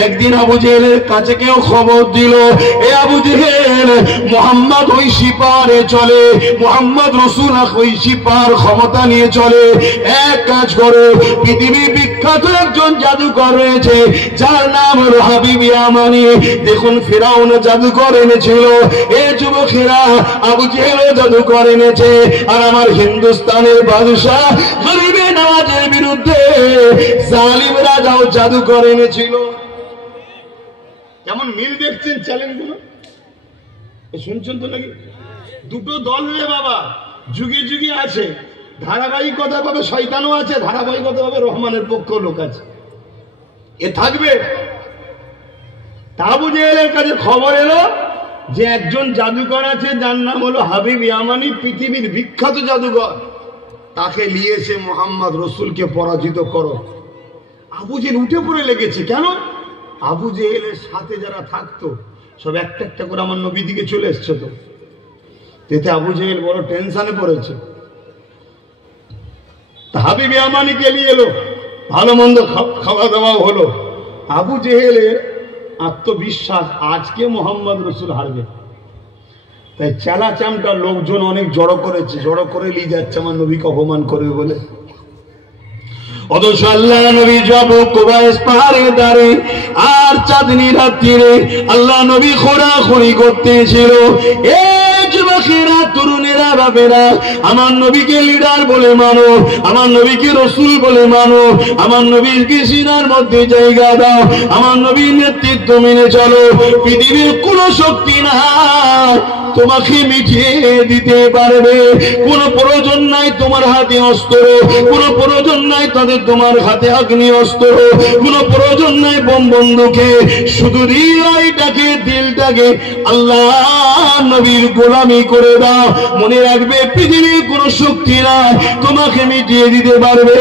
একদিন আবু জেহেলের কাছে কেউ খবর দিল, এ আবু জেহেল, মুহাম্মদ ঐশী পারে চলে, মুহাম্মদ রাসূল ঐশী পার ক্ষমতা নিয়ে চলে। এক কাজ করো, পৃথিবী বিখ্যাত একজন জাদুকর রয়েছে যার নাম হলো হাবিব ইয়ামানি। দেখুন ফিরাউন জাদুকর এনেছিল, এ যুবকেরা আবু জেহেল জাদুকর এনেছে। আর আমার হিন্দুস্তানের বাদশাহ গরিবে নওয়াজের বিরুদ্ধে জালিম রাজাও জাদুকর এনেছিল। কেমন মিল দেখছেন চ্যালেঞ্জগুলো? শুনছেন তো নাকি? দুটো দল রে বাবা, যুগে যুগে আছে। ধারাবাহিকতা পাবে শয়তানও আছে, ধারাবাহিকতা পাবে রহমানের পক্ষ লোক আছে, এ থাকবে। আবু জেহেলের কাছে খবর এলো যে একজন জাদুকর আছে যার নাম হলো হাবিব ইয়ামানি, পৃথিবীর বিখ্যাত জাদুকর। তাকে নিয়ে এসে মুহাম্মদ রাসূলকে পরাজিত করো। আবু জেহেল উঠে পড়ে লেগেছে। কেন? আবু জেহেলের সাথে যারা থাকতো সব একটা একটা করে আমার নবী দিকে চলে এসছে। তো এতে আবু জেহেল বড় টেনশনে পড়েছে। হাবিব ইয়ামানিকে নিয়ে এলো, ভালো মন্দ খাওয়া দাওয়া হলো। আবু জেহেলের আত্মবিশ্বাস আজকে মুহাম্মদ রাসূল হারবে, তাই চালা চামটা লোকজন অনেক জড়ো করেছে, জড়ো করে নিয়ে যাচ্ছে আমার নবীকে অপমান করবে বলে। অথচ আল্লাহ নবী যাব কুবাইস পাহাড়ে দাঁড়িয়ে আর চাঁদনি রাত্রিরে আল্লাহ নবী খোঁড়াখুড়ি করতেছিল। এ যুবকেরা, তরুণেরা, বাপেরা, আমার নবীকে লিডার বলে মানো, আমার নবীকে রসুল বলে মানো, আমার নবীকে সিনার মধ্যে জায়গা দাও, আমার নবীর নেতৃত্ব মেনে চলো। পৃথিবীর কোনো শক্তি না তোমাকে মিটিয়ে দিতে পারবে। কোনো প্রয়োজন নাই তোমার হাতে অস্ত্র, কোনো প্রয়োজন নাই তাদের তোমার হাতে আগ্নি অস্ত্র, কোনো প্রয়োজন নাই বোম বন্দুকে। শুধু হৃদয়টাকে, দিলটাকে আল্লাহ নবীর গোলামি করে দাও। মনে রাখবে পৃথিবীর কোনো শক্তি নাই তোমাকে মিটিয়ে দিতে পারবে।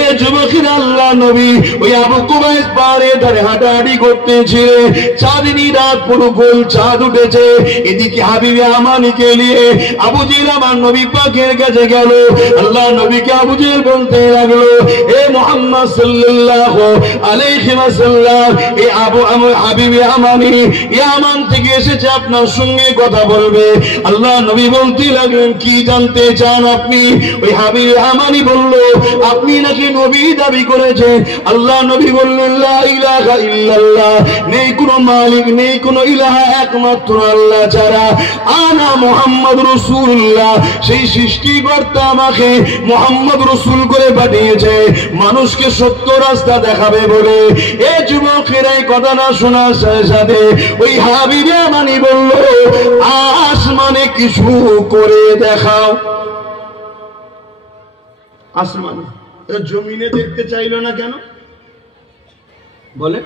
এ যুবকেরা, আল্লাহ নবী ওই আবু কুবাইস পাহাড়ে ধারে হাঁটাহাঁটি করতেছিল। চাঁদনি রাত, পুরো গোল চাঁদ উঠেছে। এদিকে হাবিব ইয়ামানিকে নিয়ে আবু জেহেল আমার নবী পাকের কাছে গেল। আল্লাহ নবীকে আবু জেহেল বলতে লাগলো, এ মুহাম্মদ সাল্লাল্লাহু আলাইহি ওয়াসাল্লাম, এ হাবিব ইয়ামানি ইয়ামান থেকে এসেছে আপনার সঙ্গে কথা বলবে। আল্লাহ আল্লাহ নবী বলতে লাগলেন, কি জানতে চান আপনি? ওই হাবিব ইয়ামানি বলল, আপনি নাকি নবী দাবি করেছেন। আল্লাহ নবী বললেন, লা ইলাহা ইল্লাল্লাহ, নেই কোনো মালিক, নেই কোনো ইলাহা, একমাত্র আল্লাহ ছাড়া। আনা মুহাম্মদ রাসূলুল্লাহ, সেই সৃষ্টিকর্তা আমাকে মুহাম্মদ রাসূল করে পাঠিয়েছে মানুষকে সত্য রাস্তা দেখাবে বলে। এ যুবকেরা এই কথাটা শোনার সাথে সাথে ওই হাবিব ইয়ামানি বলল, আসমানে কিছু করে দেখাও। আসমানে, জমিনে দেখতে চাইলো না কেন বলে?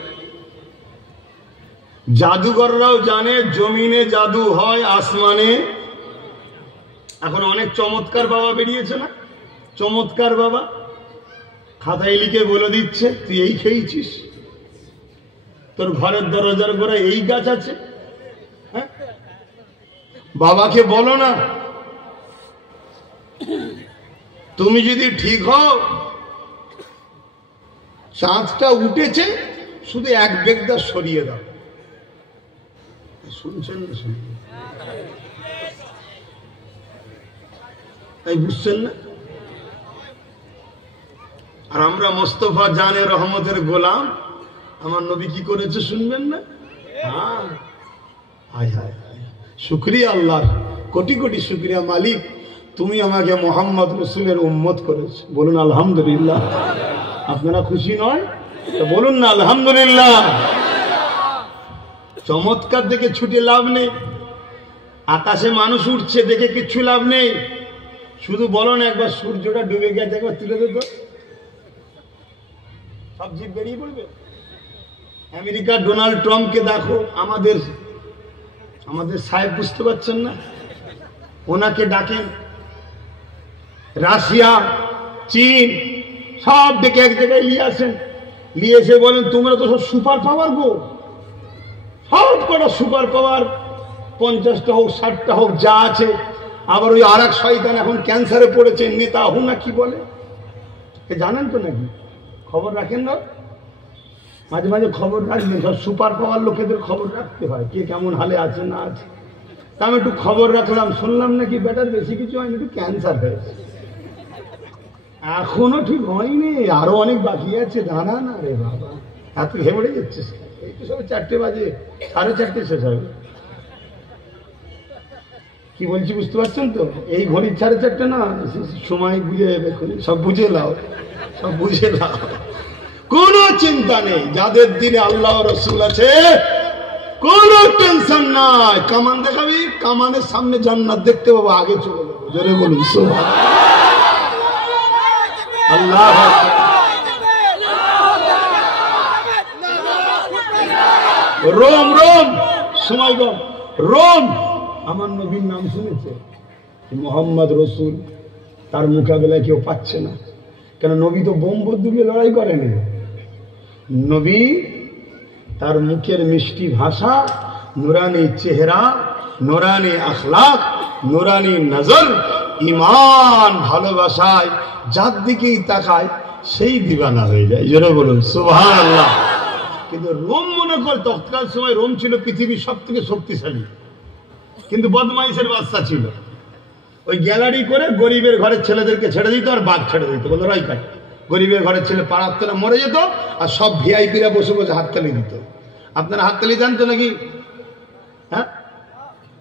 জাদুঘররাও জানে জমিনে জাদু হয়, আসমানে। এখন অনেক চমৎকার বাবা বেরিয়েছে না, চমৎকার বাবা খাতায় লিখে বলে দিচ্ছে, তুই এই খেয়েছিস, তোর ঘরের দরজার গোড়ায় এই গাছ আছে। হ্যাঁ, বাবাকে বলো না, তুমি যদি ঠিক হও, চাঁদটা উঠেছে, শুধু এক বেগদা সরিয়ে দাও। শুনছেন না? তাই বুঝছেন না? আর আমরা মোস্তফা জানে রহমতের গোলাম, আমার নবী কি করেছে শুনবেন না? শুকরিয়া আল্লাহর, কোটি কোটি শুকরিয়া মালিক, তুমি আমাকে মোহাম্মদ রসুলের উম্মত করেছ। বলুন আলহামদুলিল্লাহ। আপনারা খুশি নয়? বলুন না আলহামদুলিল্লাহ। চমৎকার দেখে ছুটে লাভ নেই, আকাশে মানুষ উঠছে দেখে কিচ্ছু লাভ নেই। শুধু বলো না একবার সূর্যটা ডুবে গেছে, একবার তুলে দিত, সব জীব বেরিয়ে পড়বে। আমেরিকার ডোনাল্ড ট্রাম্পকে দেখো, আমাদের সাহেব, বুঝতে পারছেন না? ওনাকে ডাকেন, রাশিয়া, চীন সব ডেকে এক জায়গায় নিয়ে আসেন, নিয়ে এসে বলেন, তোমরা তো সব সুপার পাওয়ার গো, সব কটা সুপার পাওয়ার, 50টা হোক 60টা হোক যা আছে। আবার ওই আর এক শয়তান এখন ক্যান্সারে পড়েছে, নেতাহু না কি বলে, জানেন তো নাকি? খবর রাখেন না? মাঝে মাঝে খবর রাখবেন, সব সুপার পাওয়ার লোকেদের খবর রাখতে হয়, কে কেমন হালে আছে না আছে। তা আমি একটু খবর রাখলাম, শুনলাম নাকি বেটার বেশি কিছু হয়নি, একটু ক্যান্সার হয়েছে। এখনো ঠিক হয়নি, আরো অনেক বাকি আছে। দাঁড়া না রে বাবা, এত ঘেবড়ে যাচ্ছিস? এই তো সব 4টে বাজে, 4:30 শেষ হবে। কি বলছি বুঝতে পারছেন তো? এই ঘড়ির 4:30 না, সময় বুঝে যাবে, সব বুঝে লাও, সব বুঝে লাও, কোনো চিন্তা নেই। যাদের দিনে আল্লাহ রসুল আছে কোনো টেনশন নাই। কামান দেখাবি, কামানের সামনে জান্নাত দেখতে পাবো, আগে চলে যাবো। জোরে বলুন আল্লাহ। রোম, রোম, সময় কম। রোম আমার নবীর নাম শুনেছে, মোহাম্মদ রসুল, তার মোকাবেলায় কেউ পাচ্ছে না। কেন? নবী তো বোম বন্দুকে লড়াই করেনি। নবী তার মুখের মিষ্টি ভাষা, নুরানি চেহারা, নুরানি আখলাক, নুরানি নজর, ইমান, ভালোবাসায় যার দিকেই তাকায় সেই দিওয়ানা হয়ে যায়। জোরে বলুন সুবহানাল্লাহ। কিন্তু রোম মনে করে, তৎকাল সময় রোম ছিল পৃথিবীর সব থেকে শক্তিশালী, কিন্তু বদমাইশের বাচ্চা ছিল। ওই গ্যালারি করে গরিবের ঘরের ছেলেদেরকে ছেড়ে দিত, আর বাঘ ছেড়ে দিত, বলে রাইকাট। গরিবের ঘরের ছেলে পাড়ার তোলা মরে যেত, আর সব ভিআইপিরা বসে বসে হাততালি দিত। আপনারা হাততালি দেন তো নাকি? হ্যাঁ,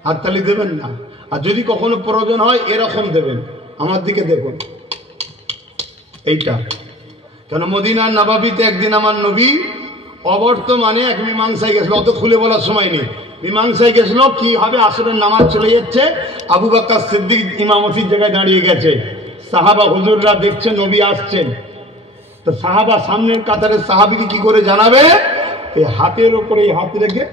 হাততালি দেবেন না। আর যদি কখনো প্রয়োজন হয় এরকম দেবেন, আমার দিকে দেখুন, এইটা। কেন? মদিনার নবাবিতে একদিন আমার নবী অবর্তমানে এক মীমাংসায় গেছিল, অত খুলে বলার সময় নেই। মীমাংসায় গেছিল, কি হবে, আসরের নামাজ চলে যাচ্ছে, আবু বকর সিদ্দিক ইমামতির জায়গায় দাঁড়িয়ে গেছে, সাহাবা হুজুররা দেখছে নবী আসছেন। তো সাহাবা সামনের কাতারের সাহাবীকে কি করে জানাবে? এই হাতের ওপরে হাত রেখে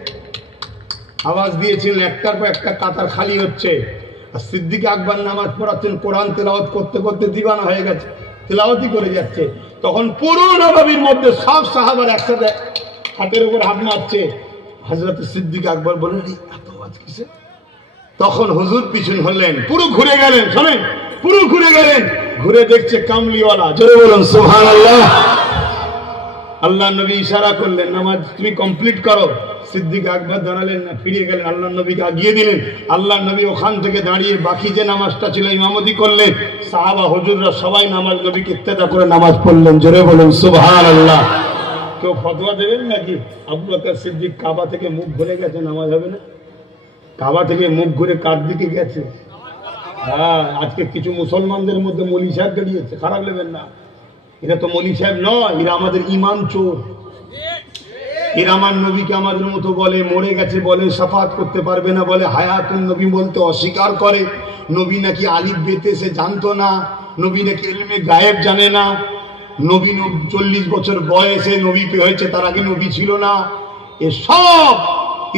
আওয়াজ দিয়েছিলেন, একটার পর একটা কাতার খালি হচ্ছে। আর সিদ্দিক আকবর নামাজ পড়াচ্ছেন, কোরআন তেলাওয়াত করতে করতে দিবানা হয়ে গেছে, তেলাওয়াতই করে যাচ্ছে। তখন পুরো নবাবির মধ্যে সব সাহাবার একসাথে হাতের উপর হাত মারছে। হযরত সিদ্দিক আকবর বললেন, এত আওয়াজ কিসে? তখন হুজুর পিছন হলেন, পুরো ঘুরে গেলেন, শোনেন, পুরো ঘুরে গেলেন, ঘুরে দেখছে কামলিওয়ালা। জোরে বলুন সুবহানাল্লাহ। আল্লাহ নবী ইশারা করলেন, নামাজ তুমি কমপ্লিট করো। সিদ্দিক আকবর দাঁড়ালেন না, ফিরে গেলেন, আল্লাহ নবীকে আগিয়ে দিলেন। আল্লাহ নবী ওখান থেকে দাঁড়িয়ে বাকি যে নামাজটা ছিল ইমামতি করলেন। সাহাবা হুজুররা সবাই নামাজ নবীকে ইক্তেদা করে নামাজ পড়লেন। জোরে বলুন সুবহানাল্লাহ। কেউ ফতোয়া দেবেন নাকি আবু বকর সিদ্দিক কাবা থেকে মুখ ঘুরে গেছে, নামাজ হবে না? কাবা থেকে মুখ ঘুরে কার দিকে গেছে? হ্যাঁ, আজকে কিছু মুসলমানদের মধ্যে মৌলী সাহেব দাঁড়িয়েছে, খারাপ নেবেন না। এরা তো মৌলী সাহেব নয়, এরা আমাদের ইমান চোর। এরা আমার নবীকে আমাদের মতো বলে, মরে গেছে বলে, শাফাত করতে পারবে না বলে, হায়াতুন নবী বলতে অস্বীকার করে। নবী নাকি আলিফ বেতে সে জানতো না, নবী নাকি ইলমে গায়েব জানে না, নবী 40 বছর বয়সে নবী হয়েছে, তার আগে নবী ছিল না। এসব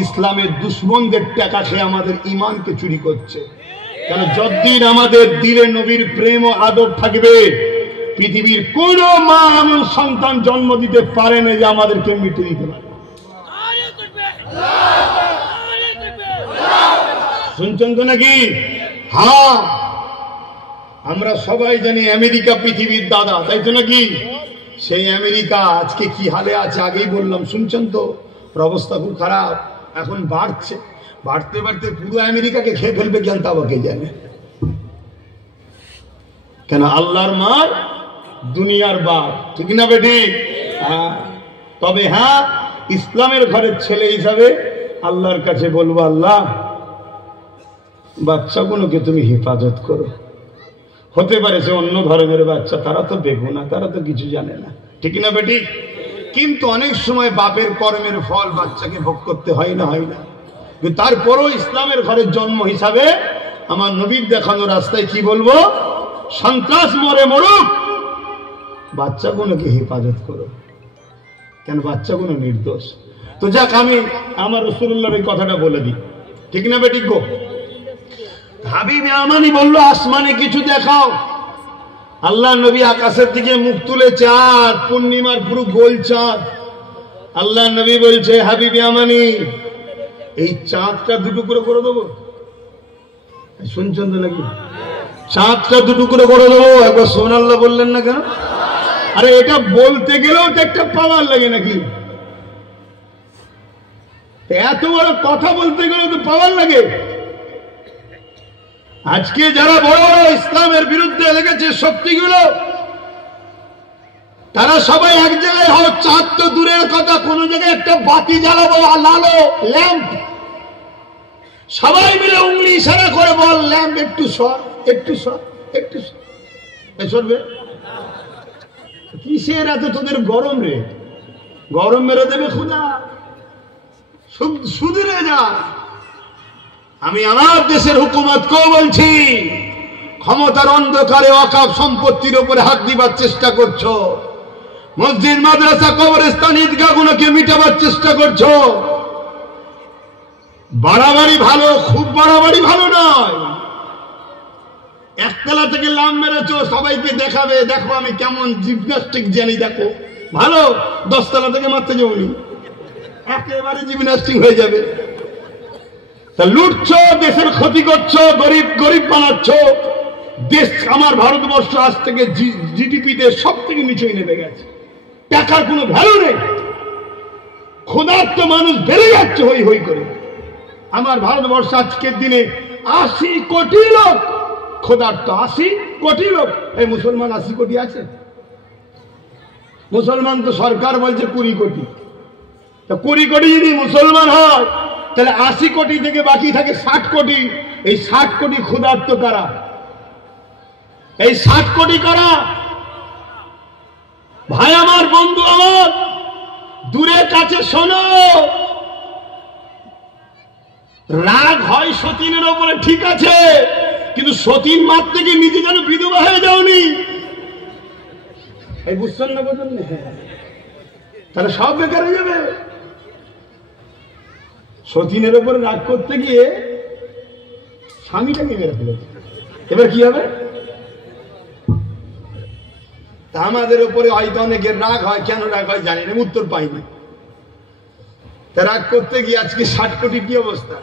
ইসলামের দুশ্মনদের টাকা খেয়ে আমাদের ইমানকে চুরি করছে। কেন? যতদিন আমাদের দিলে নবীর প্রেম ও আদব থাকবে, পৃথিবীর কোন মা এমন সন্তান জন্ম দিতে পারে না যে আমাদেরকে মিটে দিতে পারে। শুনছেন তো নাকি? হ্যাঁ, আমরা সবাই জানি আমেরিকা পৃথিবীর দাদা, তাই তো নাকি? সেই আমেরিকা আজকে কি হালে আছে আগেই বললাম, শুনছেন তো? অবস্থা খুব খারাপ, এখন বাড়ছে, বাড়তে বাড়তে পুরো আমেরিকাকে খেয়ে ফেলবে, জ্ঞান তাবাকে জানে। কেন? আল্লাহর মার দুনিয়ার বাপ, ঠিক না বেটি? হ্যাঁ, তবে হ্যাঁ, ইসলামের ঘরের ছেলে হিসাবে আল্লাহর কাছে বলবো, আল্লাহ বাচ্চাগুলোকে তুমি হেফাজত করো। হতে পারে সে অন্য ধর্মের বাচ্চা, তারা তো বেগুনা, তারা তো কিছু জানে না, ঠিক না বেটি? কিন্তু অনেক সময় বাপের কর্মের ফল বাচ্চাকে ভোগ করতে হয় না, হয় না? কিন্তু তারপরও ইসলামের ঘরের জন্ম হিসাবে আমার নবীর দেখানো রাস্তায় কি বলবো? সন্ত্রাস মরে মরুক, বাচ্চাগুলোকে হেফাজত করো। কেন? বাচ্চাগুলো নির্দোষ। তো যাক, আমি আমার রাসূলুল্লাহর এই কথাটা বলে দিই, ঠিক না বেটি গো? হাবিব আমানি বলল, আসমানে কিছু দেখাও। আল্লাহ নবী আকাশের দিকে মুখ তুলে, চাঁদ, পূর্ণিমার পুরো গোল চাঁদ। আল্লাহ নবী বলছে, হাবিব আমানি, এই চাঁদটা দুটো করে দেবো। শুনছেন তো নাকি? চাঁদটা দুটো করে দেবো। একবার সুবহানাল্লাহ বললেন না কেন? আরে এটা বলতে গেলেও তো একটা পাওয়ার লাগে নাকি? এত বড় কথা বলতে গেলেও তো পাওয়ার লাগে। আজকে যারা বড় বড় ইসলামের বিরুদ্ধে লেগেছে শক্তিগুলো, তারা সবাই এক জায়গায় হয়। চাঁদ তো দূরের কথা, কোন জায়গায় একটা বাতি জ্বালাবো, আলো ল্যাম্প, সবাই মিলে উংলি ইশারা করে বল, ল্যাম্প একটু সর, একটু সর, একটু সরবে। কিসের এত তোদের গরম রে? গরম মেরে দেবে খুদা, সুধরে যা। আমি আমার দেশের হুকুমতকেও বলছি, ক্ষমতার অন্ধকারে ওয়াকফ সম্পত্তির উপরে হাত দিবার চেষ্টা করছো, মসজিদ, মাদ্রাসা, কবরস্থান, ঈদগাহগুলোকে মিটাবার চেষ্টা করছো। বাড়াবাড়ি ভালো, খুব বাড়াবাড়ি ভালো নয়। একতলা থেকে লাম মেরেছো, সবাইকে দেখাবে, দেখো আমি কেমন জিমন্যাস্টিক জানি, দেখো ভালো। 10 তলা থেকে মারতে যাবনি, একেবারে জিমন্যাস্টিক হয়ে যাবে। তা লুটছো, দেশের ক্ষতি করছো, গরিব গরিব বানাচ্ছো। দেশ, আমার ভারতবর্ষ আজ থেকে জিডিপিতে সব থেকে নিচেই নেমে গেছে, টাকার কোনো ভ্যালু নেই। ক্ষুধার্ত মানুষ বেড়ে যাচ্ছে হই হই করে। আমার ভারতবর্ষ আজকের দিনে 80 কোটি লোক ক্ষুধার্ত, 80 কোটি লোক। এই মুসলমান 80 কোটি আছে? মুসলমান তো সরকার বলছে 20 কোটি। তা 20 কোটি যদি মুসলমান হয়, তাহলে 80 কোটি থেকে বাকি থাকে 60 কোটি। এই 60 কোটি ক্ষুধার্ত কারা? এই 60 কোটি কারা? ভাই আমার, বন্ধু আমার, দূরে কাছে শোনো। রাগ হয় সতীনের ওপরে, ঠিক আছে, কিন্তু সতীন মারতে গিয়ে নিজে যেন বিধবা হয়ে যাওনি। এই বুঝছেন না? বুঝলেন না? তাহলে সব বেকার হয়ে যাবে। সতীনের উপরে রাগ করতে গিয়ে স্বামীটাকে মেরে ফেলেছে, এবার কি হবে? তা আমাদের উপরে হয়তো অনেকের রাগ হয়, কেন রাগ হয় জানি না, উত্তর পাইনি। তা রাগ করতে গিয়ে আজকে 60 কোটি কি অবস্থা?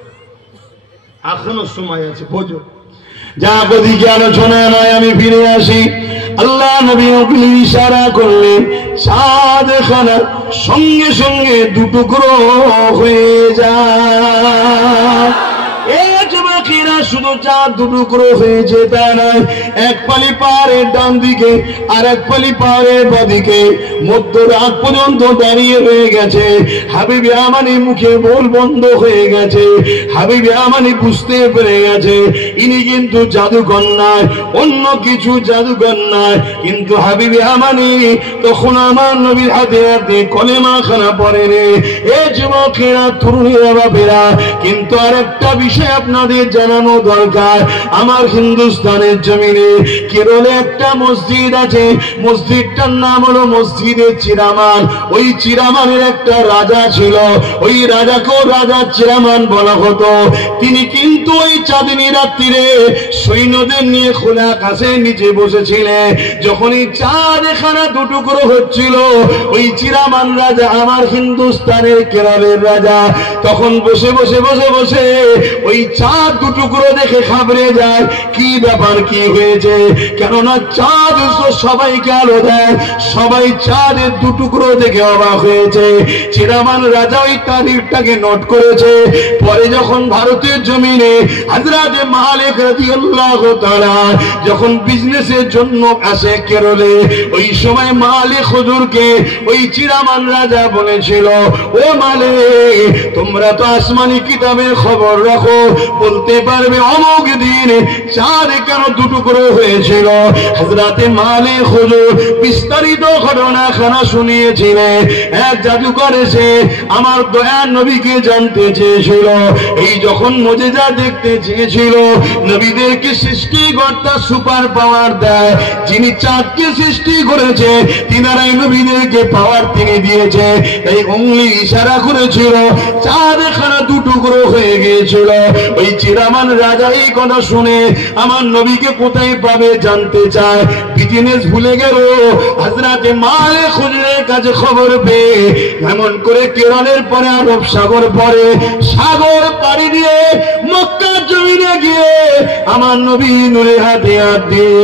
এখনো সময় আছে, বোঝো। যা ওদিকে আলোচনা নয়, আমি ফিরে আসি। আল্লাহ নবী ওগুলি ইশারা করলেন, চাঁদখানা সঙ্গে সঙ্গে দুটুকরো হয়ে যায়। শুধু চাঁদ দুটুকরো হয়েছে তা নয়, এক পালি পাহাড়ের ডান দিকে আর এক পালি পাহাড়ের বাদিকে মধ্যরাত পর্যন্ত দাঁড়িয়ে রয়ে গেছে। হাবিবে আমানি মুখে বল বন্ধ হয়ে গেছে। হাবিবে আমানি বুঝতে পেরে গেছে ইনি কিন্তু জাদুকর নয়, অন্য কিছু জাদুকর নয়। কিন্তু হাবিবে আমানি তখন আমার নবীর হাতে হাতে কলেমা খানা পড়ে রে। এ যুবকেরা, তরুণীরা, বাপেরা, কিন্তু আর একটা বিষয় আপনাদের জানানো দরকার। আমার হিন্দুস্তানের জমিনে কেরলে একটা মসজিদ আছে, মসজিদটার নাম হলো মসজিদে চিরামান। ওই চিরামানের একটা রাজা ছিল, ওই রাজাকেও রাজা চিরামান বলা হতো। তিনি কিন্তু ওই চাঁদনী রাত্রিরে সৈন্যদের নিয়ে খোলা আকাশের নিচে বসেছিলেন। যখন এই চাঁদ এখানে দুটুকরো হচ্ছিল, ওই চিরামান রাজা, আমার হিন্দুস্তানের কেরলের রাজা, তখন বসে বসে বসে বসে ওই চাঁদ দুটুকরো দেখে ঘাবড়ে যায়। কি ব্যাপার, কি হয়েছে? কেননা চাঁদ সবাইকে আলো দেয়, সবাই চাঁদের দুটুকরো দেখে অবাক হয়েছে। চিরামান রাজা ওই তারিখটাকে নোট করেছে। পরে যখন ভারতের জমিনে হযরতে মালিক রাদিয়াল্লাহু তাআলা যখন বিজনেসের জন্য আসে কেরলে, ওই সময় মালিক হুজুরকে ওই চিরামান রাজা বলেছিল, ও মালিক, তোমরা তো আসমানি কিতাবের খবর রাখো, বলতে পারবে অমুক দিন চাঁদ কেন দুটুকরো হয়েছিল? হযরতে মালিক হুজুর বিস্তারিত ঘটনাখানা শুনিয়েছিলেন। এক জাদুকর এসে আমার দয়ার নবীকে জানতে চেয়েছিল। এই যখন মুজিজা দেখতে চেয়েছিল, নবীদেরকে সৃষ্টিকর্তা সুপার পাওয়ার দেয়। যিনি চাঁদকে সৃষ্টি করেছে, তিনারাই নবীদেরকে পাওয়ার তিনি দিয়েছে। এই উংলি ইশারা করেছিল, চাঁদ এখানে দুটুকরো হয়ে গিয়েছিল। ওই চিরামান রাজা এই কথা শুনে আমার নবীকে কোথায় পাবে জানতে চায়। বিজনেস ভুলে গেল, হযরতে মালিক হুজুরের কাছে খবর পেয়ে এমন করে কেরলের পরে আরব সাগর পরে সাগর পাড়ি দিয়ে মক্কার জমিনে গিয়ে আমার নবী নূরে হাতে হাত দিয়ে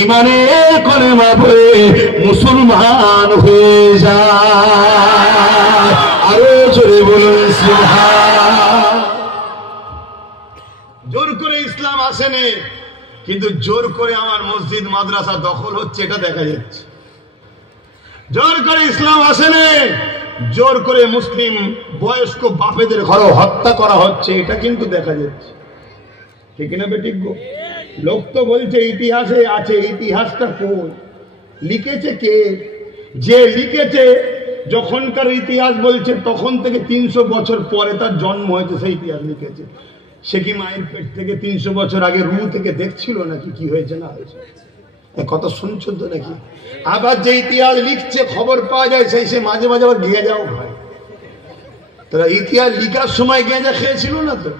ঈমানের কলেমা পড়ে মুসলমান হয়ে যায়। আরো জোরে বলুন সুবহান। জোর করে ইসলাম আসেনি, কিন্তু জোর করে আমার মসজিদ মাদ্রাসা দখল হচ্ছে, এটা দেখা যাচ্ছে। জোর করে ইসলাম আসেনি, জোর করে মুসলিম বয়স্ক বাপেদের ঘরে হত্যা করা হচ্ছে, এটা কিন্তু দেখা যাচ্ছে। ঠিক না বেঠিক গো? লোক তো বলছে ইতিহাসে আছে, ইতিহাসটা কই? লিখেছে কে? যে লিখেছে যখনকার ইতিহাস বলছে তখন থেকে 300 বছর পরে তার জন্ম হয়েছে, সেই ইতিহাস লিখেছে। সে কি মায়ের পেট থেকে 300 বছর আগে রু থেকে দেখছিল নাকি কি হয়েছে না হয়েছে? কথা শুনছো তো নাকি? আবার যে ইতিহাস লিখছে খবর পাওয়া যায়, সেই সে মাঝে মাঝে আবার গিয়ে যাও ভাই। তারা ইতিহাস লিখার সময় গেঁজা খেয়েছিল না তো?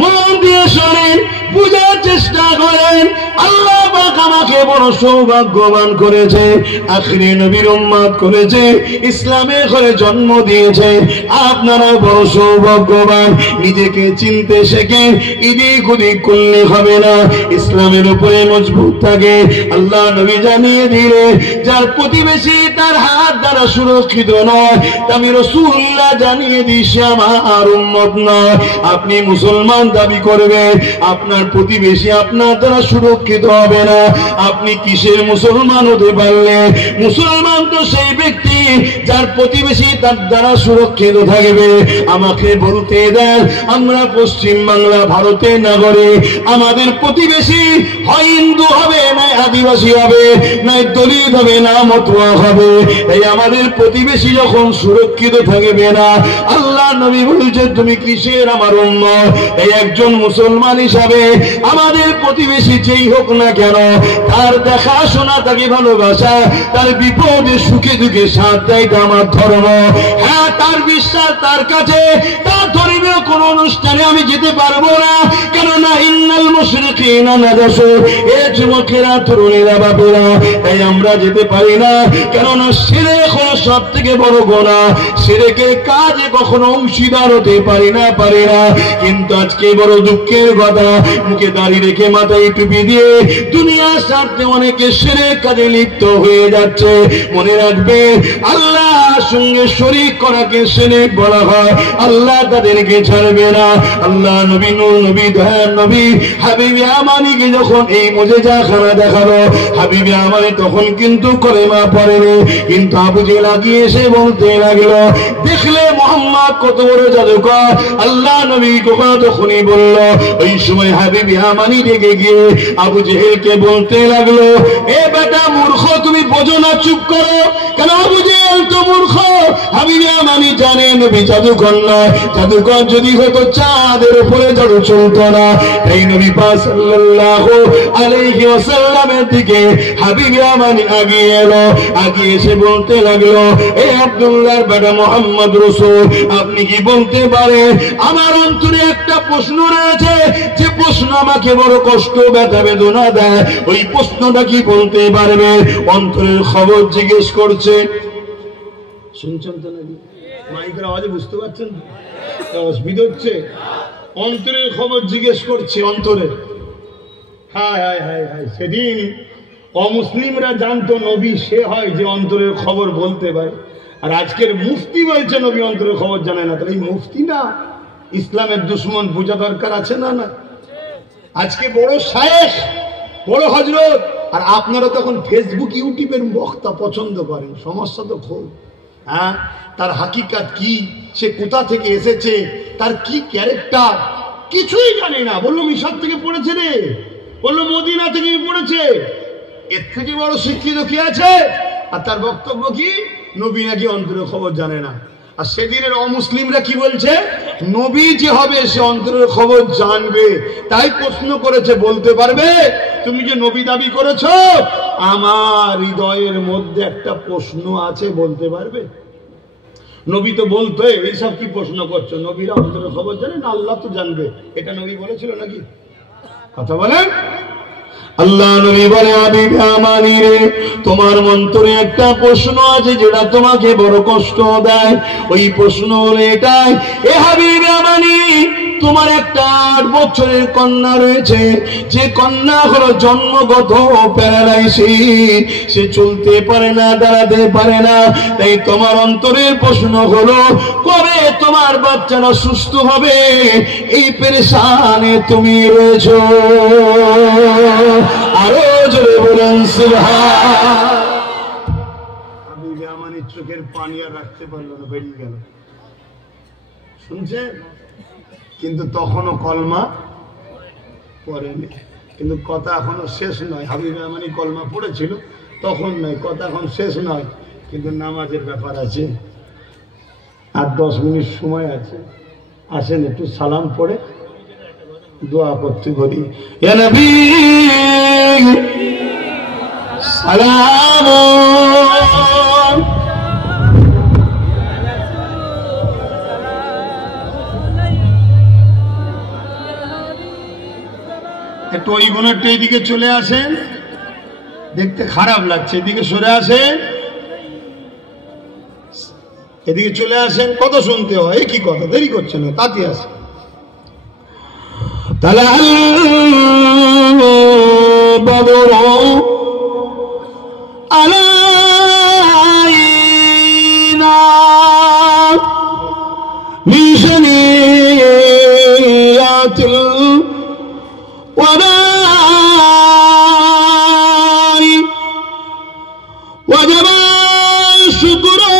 মন দিয়ে শোনেন, বুঝার চেষ্টা করেন। আল্লাহ পাক আমাকে বড় সৌভাগ্যবান করেছে, আখিরি নবীর উম্মত করেছে, ইসলামের ঘরে জন্ম দিয়েছে। আপনারা বড় সৌভাগ্যবান। নিজেকে চিনতে শেখেন, এদিক ওদিক করলে হবে না। ইসলামের উপরে মজবুত থাকে। আল্লাহ নবী জানিয়ে দিলে, যার প্রতিবেশী তার হাত দ্বারা সুরক্ষিত নয়, আমি রাসূলুল্লাহ জানিয়ে দিছি আমার উম্মত নয়। আপনি মুসলমান দাবি করবেন, আপনার প্রতিবেশী আপনার দ্বারা সুরক্ষিত হবে না। আপনি কিসের মুসলমান হতে পারলেন? মুসলমান তো সেই ব্যক্তি যার প্রতিবেশী তার দ্বারা সুরক্ষিত থাকবে। আমাকে বলতে দেন, আমরা পশ্চিম বাংলা ভারতের নাগরিক, আমাদের প্রতিবেশী হয় হিন্দু হবে, নয় আদিবাসী হবে, নয় দলিত হবে, না মতুয়া হবে। এই আমাদের প্রতিবেশী যখন সুরক্ষিত থাকবে না, আল্লাহ নবী বলছে তুমি কিসের আমার উম্মত? এই একজন মুসলমান হিসাবে আমাদের প্রতিবেশী যেই হোক না কেন, তার দেখাশোনা, তাকে ভালোবাসা, তার বিপদে সুখে দুঃখে সাথ দেয়, এটা আমার ধর্ম। হ্যাঁ, তার বিশ্বাস তার কাছে, তার ধর্মীয় বড় কোন অনুষ্ঠানে আমি যেতে পারবো না, কেননা ইন্নাল মুশরিকিনা নাজাসুন, এ যুবকেরা, তরুণীরা, বাপেরা, তাই আমরা যেতে পারি না, কেননা শিরক হলো সব থেকে বড় গুনাহ। শিরকের কাজে কখনো অংশীদার হতে পারি না। কিন্তু আজকে বড় দুঃখের কথা, মুখে দাড়ি রেখে মাথায় টুপি দিয়ে দুনিয়ার স্বার্থে অনেকে শিরক কাজে লিপ্ত হয়ে যাচ্ছে। মনে রাখবে, আল্লাহর সঙ্গে শরীক করাকে শিরক বলা হয়। আল্লাহ তাদেরকে ছাড়বে না। আল্লাহ নবী, নূর নবী, দয়ার নবী হাবিবে আমানিকে যখন এই মুজিজা খানা দেখালো, হাবিবে আমানি তখন কিন্তু কলেমা পড়েনি, কিন্তু আবু জেহেল আগিয়ে এসে বলতে লাগলো, দেখলে মুহাম্মদ কত বড় জাদুকর। আল্লাহ নবী তখনই বলল, ওই সময় হাবিবে আমানি রেগে গিয়ে আবু জেহেলকে বলতে লাগলো, এ বেটা মূর্খ, তুমি বোঝো না, চুপ করো। কেন আবু জেহেল তো মূর্খ। হাবিবে আমানি জানে নবী জাদুকর নয়, জাদুকর যদি হতো চাঁদের উপরে জাদু চলতো না। এই নবী পাক সাল্লাল্লাহু আলাইহি ওয়াসাল্লামের দিকে হাবিবে আমানি আগিয়ে এলো, আগিয়ে এসে বলতে লাগলো, এ আব্দুল্লাহর বেটা মুহাম্মদ রাসূল, আপনি কি বলতে পারেন আমার অন্তরে একটা প্রশ্ন রয়েছে, যে প্রশ্ন আমাকে বড় কষ্ট, ব্যথা, বেদনা দেয়, ওই প্রশ্নটা কি বলতে পারবে? অন্তরের খবর জিজ্ঞেস করছে। শুনছেন তো নাকি? মাইকের আওয়াজে বুঝতে পারছেন? অসুবিধা হচ্ছে? অন্তরের খবর জিজ্ঞেস করছে, অন্তরের। হায় হায় হায় হায়, সেদিন অমুসলিমরা জানতো নবী সে হয় যে অন্তরের খবর বলতে পারে, আর আজকের মুফতি বলছে নবী অন্তরের খবর জানে না। তাহলে এই মুফতি না ইসলামের দুশ্মন, বোঝা দরকার আছে না? না, আজকে বড় শায়েখ, বড় হযরত, আর আপনারা তখন ফেসবুক ইউটিউবের বক্তা পছন্দ করেন। সমস্যা তো খুব। হ্যাঁ, তার হাকিকাত কি, সে কোথা থেকে এসেছে, তার কি ক্যারেক্টার, কিছুই জানে না। বললো মিশর থেকে পড়েছে রে, বললো মদিনা থেকে পড়েছে। এর থেকে বড় শিক্ষিত কি আছে? আর তার বক্তব্য কি? নবী নাকি অন্তরের খবর জানে না। আর সেদিনের অমুসলিমরা কি বলছে? নবী যে হবে সে অন্তরের খবর জানবে। তাই প্রশ্ন করেছে, বলতে পারবে তুমি যে নবী দাবি করেছো, আমার হৃদয়ের মধ্যে একটা প্রশ্ন আছে, বলতে পারবে? নবী তো বলতো, এইসব কি প্রশ্ন করছো? নবীরা অন্তরের খবর জানে না, আল্লাহ তো জানবে। এটা নবী বলেছিল নাকি? কথা বলেন। আল্লাহ নবী বলে, হাবিবে আমানি রে, তোমার অন্তরে একটা প্রশ্ন আছে যেটা তোমাকে বড় কষ্ট দেয়। ওই প্রশ্ন হলো এটাই, এ হাবিবে আমানি, তোমার একটা 8 বছরের কন্যা রয়েছে, যে কন্যা হলো জন্মগত প্যারালাইসিস, সে চলতে পারে না, দাঁড়াতে পারে না। তাই তোমার অন্তরের প্রশ্ন হলো, কবে তোমার বাচ্চারা সুস্থ হবে? এই পেরেশানে তুমি রয়েছো। আরো জোরে বলেন সুবহান। হাবিবে আমানি চোখের পানি আর রাখতে পারলো না, বেরিয়ে গেল। শুনছেন? কিন্তু তখনও কলমা পড়েনি। কিন্তু কথা এখনো শেষ নয়। হাবিবে আমানি কলমা পড়েছিল তখন নয়, কথা এখন শেষ নয়। কিন্তু নামাজের ব্যাপার আছে, আর 10 মিনিট সময় আছে। আসেন একটু সালাম পড়ে দোয়া করতে বলি। ইয়া নবী সালাম। একটু ওই গুণেরটা এইদিকে চলে আসেন, দেখতে খারাপ লাগছে। এদিকে সরে আসেন, এদিকে চলে আসেন। কত শুনতে হয়, কি কথা, দেরি করছে না, তাতে আসে। তাহলে আলাইনা মিশনিয়াতুল ওয়াদাই ওয়াজাবা শুকরা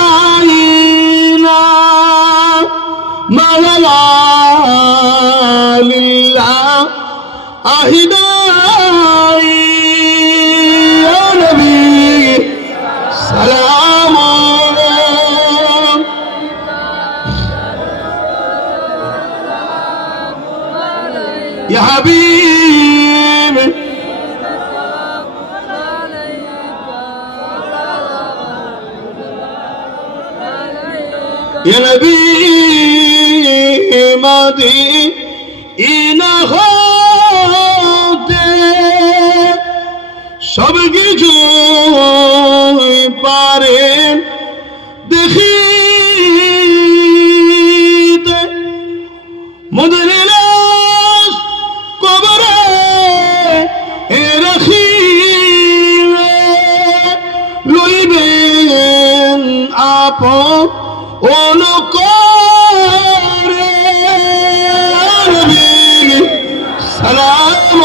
আলাইনা মাওলা লিল্লাহ আহিদাই। ইয়া নবী সালাম। ইয়া হাবিব ইয়া নবী মদিনা হতে সব কিছু পারেন দেখিতে মদিনা লাশ কবরে রাখিলে লইবেন আপন অনুকরে সালাম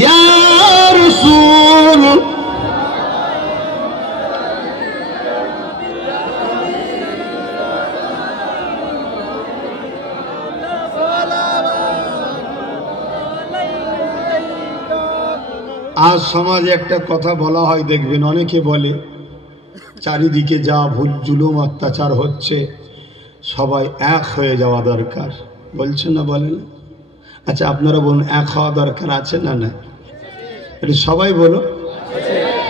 ইয়া রাসূল আজ সমাজে একটা কথা বলা হয় দেখবেন, অনেকে বলে চারিদিকে যা ভুল জুলুম অত্যাচার হচ্ছে সবাই এক হয়ে যাওয়া দরকার, বলছেন না বলেন? আচ্ছা আপনারা বলুন এক হওয়া দরকার আছে না না? এটা সবাই বলো।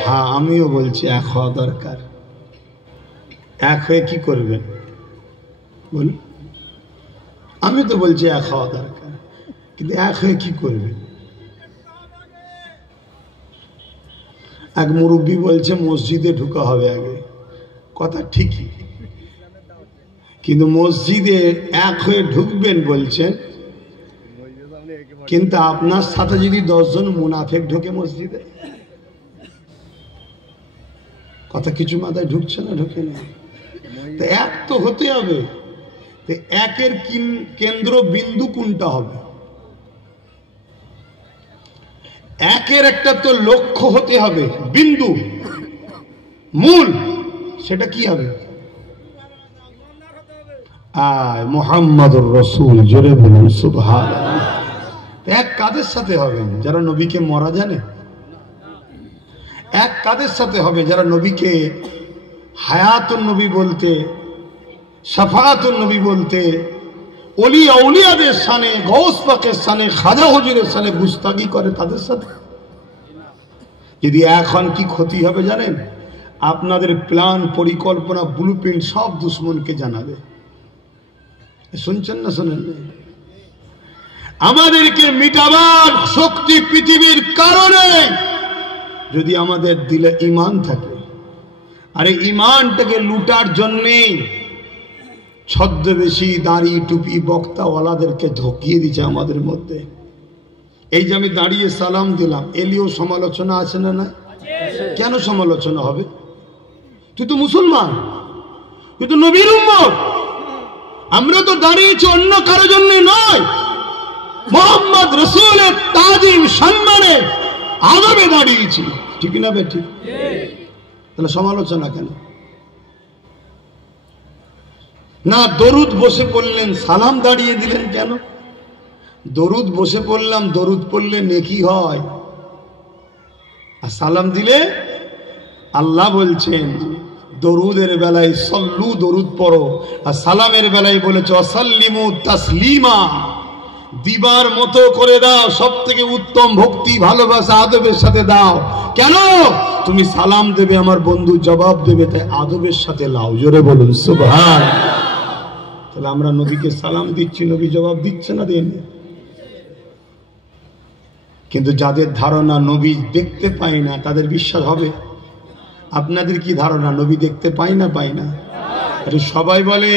হ্যাঁ আমিও বলছি এক হওয়া দরকার। এক হয়ে কি করবেন বলুন? আমি তো বলছি এক হওয়া দরকার, কিন্তু এক হয়ে কি করবেন? এক মুরব্বী বলছে মসজিদে ঢুকা হবে আগে, কথা ঠিকই, কিন্তু মসজিদে এক হয়ে ঢুকবেন বলছেন, কিন্তু আপনার সাথে যদি 10 জন মুনাফেক ঢোকে মসজিদে, কথা কিছু মাথায় ঢুকছে না? ঢোকে না। তো এক তো হতে হবে, তো একের কেন্দ্র বিন্দু কোনটা হবে? একের একটা তো লক্ষ্য হতে হবে, বিন্দু মূল, সেটা কি হবে? মুহাম্মাদুর রাসূল, জোরে বলুন সুবহানাল্লাহ। এক কাদের সাথে হবে? যারা নবীকে মরা জানে। এক কাদের সাথে হবে? যারা নবীকে হায়াতুন নবী বলতে, শাফাআতুন নবী বলতে, ওলিয়া উলিয়াদের শানে, গৌস পাকের শানে, খাজা হুজুরের শানে গুস্তাগি করে, তাদের সাথে যদি এখন কি ক্ষতি হবে জানেন? আপনাদের প্ল্যান, পরিকল্পনা, ব্লুপ্রিন্ট সব দুশ্মনকে জানাবে। শুনছেন না শোনেন? আমাদেরকে মিটাবার শক্তি পৃথিবীর কারণে যদি আমাদের দিলে ঈমান থাকে, আর এই ঈমানটাকে লুটার জন্যেই ছদ্মবেশী দাড়ি টুপি বক্তাওয়ালাদেরকে ঢকিয়ে দিচ্ছে আমাদের মধ্যে। এই যে আমি দাঁড়িয়ে সালাম দিলাম, এলিও সমালোচনা আছে না? না, কেন সমালোচনা হবে? তুই তো মুসলমান, তুই তো নবীর উম্মত। আমরা তো দাঁড়িয়েছি অন্য কারো জন্য নয়, মুহাম্মদ রাসূলের তাজিম সম্মানে আদবে দাঁড়িয়েছি, ঠিক না বেটি? তাহলে সমালোচনা কেন? না দরুদ বসে পড়লেন, সালাম দাঁড়িয়ে দিলেন কেন? দরুদ বসে পড়লাম, দরুদ পড়লে নেকি হয়, আর সালাম দিলে আল্লাহ বলছেন দরুদের বেলায় সল্লু, দরুদ পড়ো, আর সালামের বেলায় বলেছে ওয়াসাল্লিমু তাসলিমা, দিবার মতো করে দাও, সব থেকে উত্তম ভক্তি ভালোবাসা আদবের সাথে দাও। কেন? তুমি সালাম দেবে, আমার বন্ধু জবাব দেবে, তাই আদবের সাথে লাও। জোরে বলুন সুবহানাল্লাহ। তাহলে আমরা নবীকে সালাম দিচ্ছি, নবী জবাব দিচ্ছে না? দেন। কিন্তু যাদের ধারণা নবী দেখতে পাই না, তাদের বিশ্বাস হবে? আপনাদের কি ধারণা নবী দেখতে পাই না? পাই না, এটা সবাই বলে।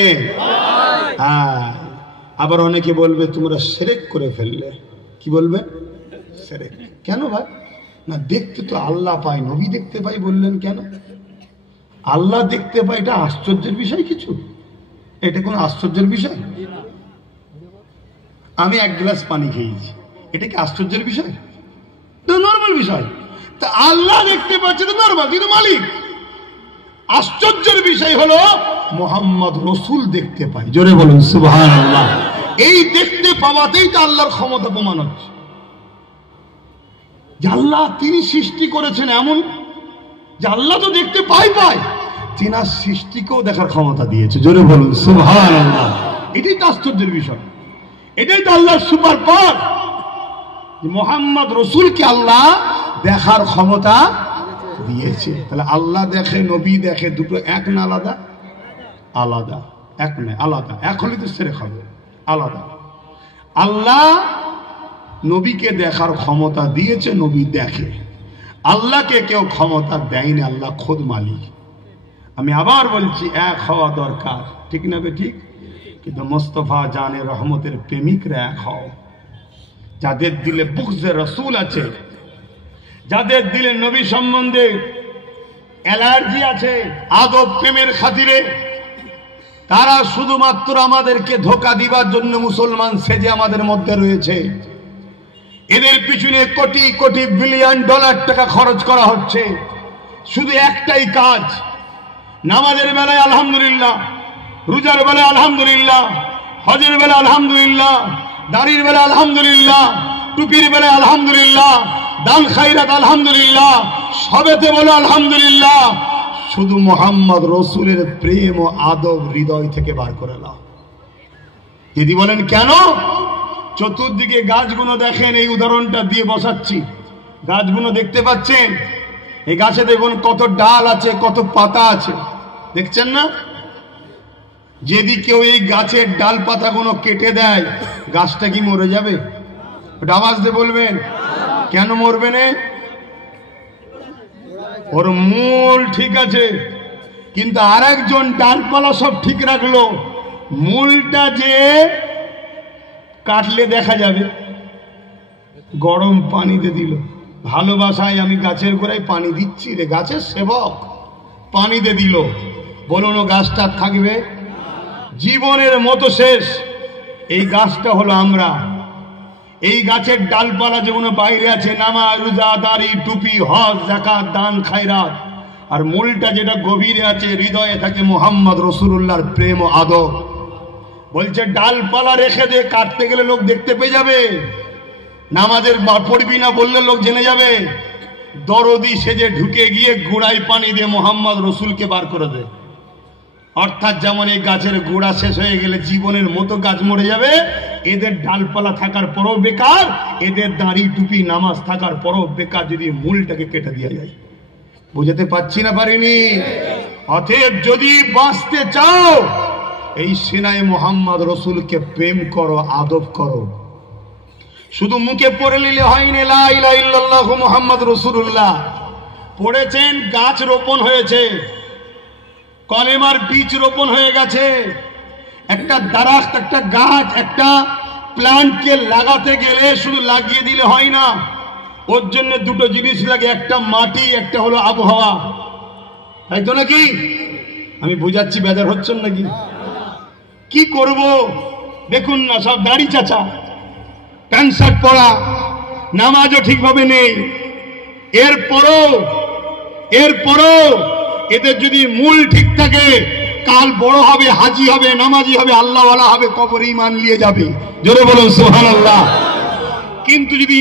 হ্যাঁ, আবার অনেকে বলবে তোমরা শিরক করে ফেললে। কি বলবে? শিরক। কেন ভাই? না দেখতে তো আল্লাহ পাই, নবী দেখতে পাই বললেন কেন? আল্লাহ দেখতে পাই, এটা আশ্চর্যের বিষয় কিছু? এটা কোনো আশ্চর্যের বিষয়? আমি 1 গ্লাস পানি খেয়েছি, এটা কি আশ্চর্যের বিষয়? তো নরমাল বিষয়। তা আল্লাহ দেখতে পাচ্ছে তো নরমাল, কিন্তু মালিক। আশ্চর্যের বিষয় হলো মুহাম্মদ রাসূল দেখতে পাই। জোরে বলুন সুবহানাল্লাহ। এই দেখতে পাওয়াতেই তো আল্লাহর ক্ষমতা প্রমাণ হচ্ছে যে আল্লাহ তিনি সৃষ্টি করেছেন এমন যে আল্লাহ তো দেখতে পাই, তিনার সৃষ্টিকেও দেখার ক্ষমতা দিয়েছে। জোরে বলুন সুবহানাল্লাহ। এটাই তো আশ্চর্যের বিষয়, এটাই তো আল্লাহর সুপার পাওয়ার যে মুহাম্মদ রাসূলকে আল্লাহ দেখার ক্ষমতা দিয়েছে। তাহলে আল্লাহ দেখে নবী দেখে, দুটো এক না আলাদা? আলাদা, এক নয়, আলাদা। এক হলে তো সেরে খাবে, আলাদা। আল্লাহ নবীকে দেখার ক্ষমতা দিয়েছে, নবী দেখে। আল্লাহকে কেউ ক্ষমতা দেয়নি, আল্লাহ খোদ মালিক। আমি আবার বলছি, এক হওয়া দরকার, ঠিক না বে ঠিক? কিন্তু মোস্তফা জানে রহমতের প্রেমিকরা এক হও। যাদের দিলে বুগজে রসুল আছে, যাদের দিলে নবী সম্বন্ধে অ্যালার্জি আছে আদব প্রেমের খাতিরে, তারা শুধুমাত্র আমাদেরকে ধোঁকা দিবার জন্য মুসলমান সেজে আমাদের মধ্যে রয়েছে। এদের পিছনে কোটি কোটি বিলিয়ন ডলার টাকা খরচ করা হচ্ছে। শুধু একটাই কাজ, নামাজের বেলায় আলহামদুলিল্লাহ, রোজার বেলায় আলহামদুলিল্লাহ, হজের বেলায় আলহামদুলিল্লাহ, দাড়ির বেলায় আলহামদুলিল্লাহ, টুপির বেলায় আলহামদুলিল্লাহ, দান খাইরাত আলহামদুলিল্লাহ, সবেতে বলো আলহামদুলিল্লাহ। শুধু মোহাম্মদ রসুলের প্রেম ও আদব হৃদয় থেকে বার করে নাও। দিদি বলেন কেন? চতুর্দিকে গাছগুলো দেখেন, এই উদাহরণটা দিয়ে বসাচ্ছি। গাছগুলো দেখতে পাচ্ছেন? এই গাছে দেখুন কত ডাল আছে, কত পাতা আছে, দেখছেন না? যদি কেউ এই গাছের ডাল পাতাগুলো কেটে দেয়, গাছটা কি মরে যাবে? ওটা আওয়াজ দিয়ে বলবেন, কেন মরবে না? ওর মূল ঠিক আছে, কিন্তু আর একজন ডালপালা সব ঠিক রাখলো, মূলটা যে কাটলে দেখা যাবে। গরম পানিতে দিল, ভালোবাসায় আমি গাছের গোড়ায় পানি দিচ্ছি রে, গাছের সেবক পানিতে দিল, বলুন ও গাছটা থাকবে? জীবনের মতো শেষ। এই গাছটা হলো আমরা। এই গাছের ডালপালা যেগুলো বাইরে আছে, নামাজ, রোজা, দাড়ি, টুপি, হজ, যাকাত, দান, খায়রাত, আর মূলটা যেটা গভীরে আছে, হৃদয়ে থাকে মুহাম্মদ রাসূলুল্লাহর প্রেম ও আদব। বলছে ডালপালা রেখে দিয়ে কাটতে গেলে লোক দেখতে পেয়ে যাবে, নামাজের পড়বি না বললে লোক জেনে যাবে। দরদি সেজে ঢুকে গিয়ে গুড়াই পানি দিয়ে মুহাম্মদ রসুলকে বার করে দেয়। অর্থাৎ যেমন এই গাছের গোড়া শেষ হয়ে গেলে জীবনের মতো গাছ মরে যাবে, এদের ডালপালা থাকার পরও বেকার, এদের দাড়ি টুপি নামাজ থাকার পরও বেকার, যদি মূলটাকে কেটে দেওয়া যায়। বুঝাতে পারছি না পারিনি? অতএব যদি বাঁচতে চাও, এই সিনায় মোহাম্মদ রসুলকে প্রেম করো, আদব করো। শুধু মুখে পড়ে নিলে হয়নি লা ইলাহা ইল্লাল্লাহু মুহাম্মদ রাসূলুল্লাহ। পড়েছেন, গাছ রোপণ হয়েছে, কলেমার বীজ রোপণ হয়ে গেছে। একটা দারাখত, একটা গাছ, একটা প্ল্যান্টকে লাগাতে গেলে শুধু লাগিয়ে দিলে হয় না, ওর জন্য দুটো জিনিস লাগে, একটা মাটি, একটা হলো আবহাওয়া, তাই তো নাকি? আমি বুঝাচ্ছি, বেজার হচ্ছেন নাকি? কি করব দেখুন না, সব দাড়ি চাচা, প্যান্ট শার্ট পরা, নামাজও ঠিকভাবে নেই। এরপরও এদের যদি মূল ঠিক থাকে, কাল বড় হবে, হাজি হবে, নামাজি হবে, আল্লাহওয়ালা হবে, কবরে ঈমান নিয়ে যাবে। জোরে বলুন সুবহানাল্লাহ। কিন্তু যদি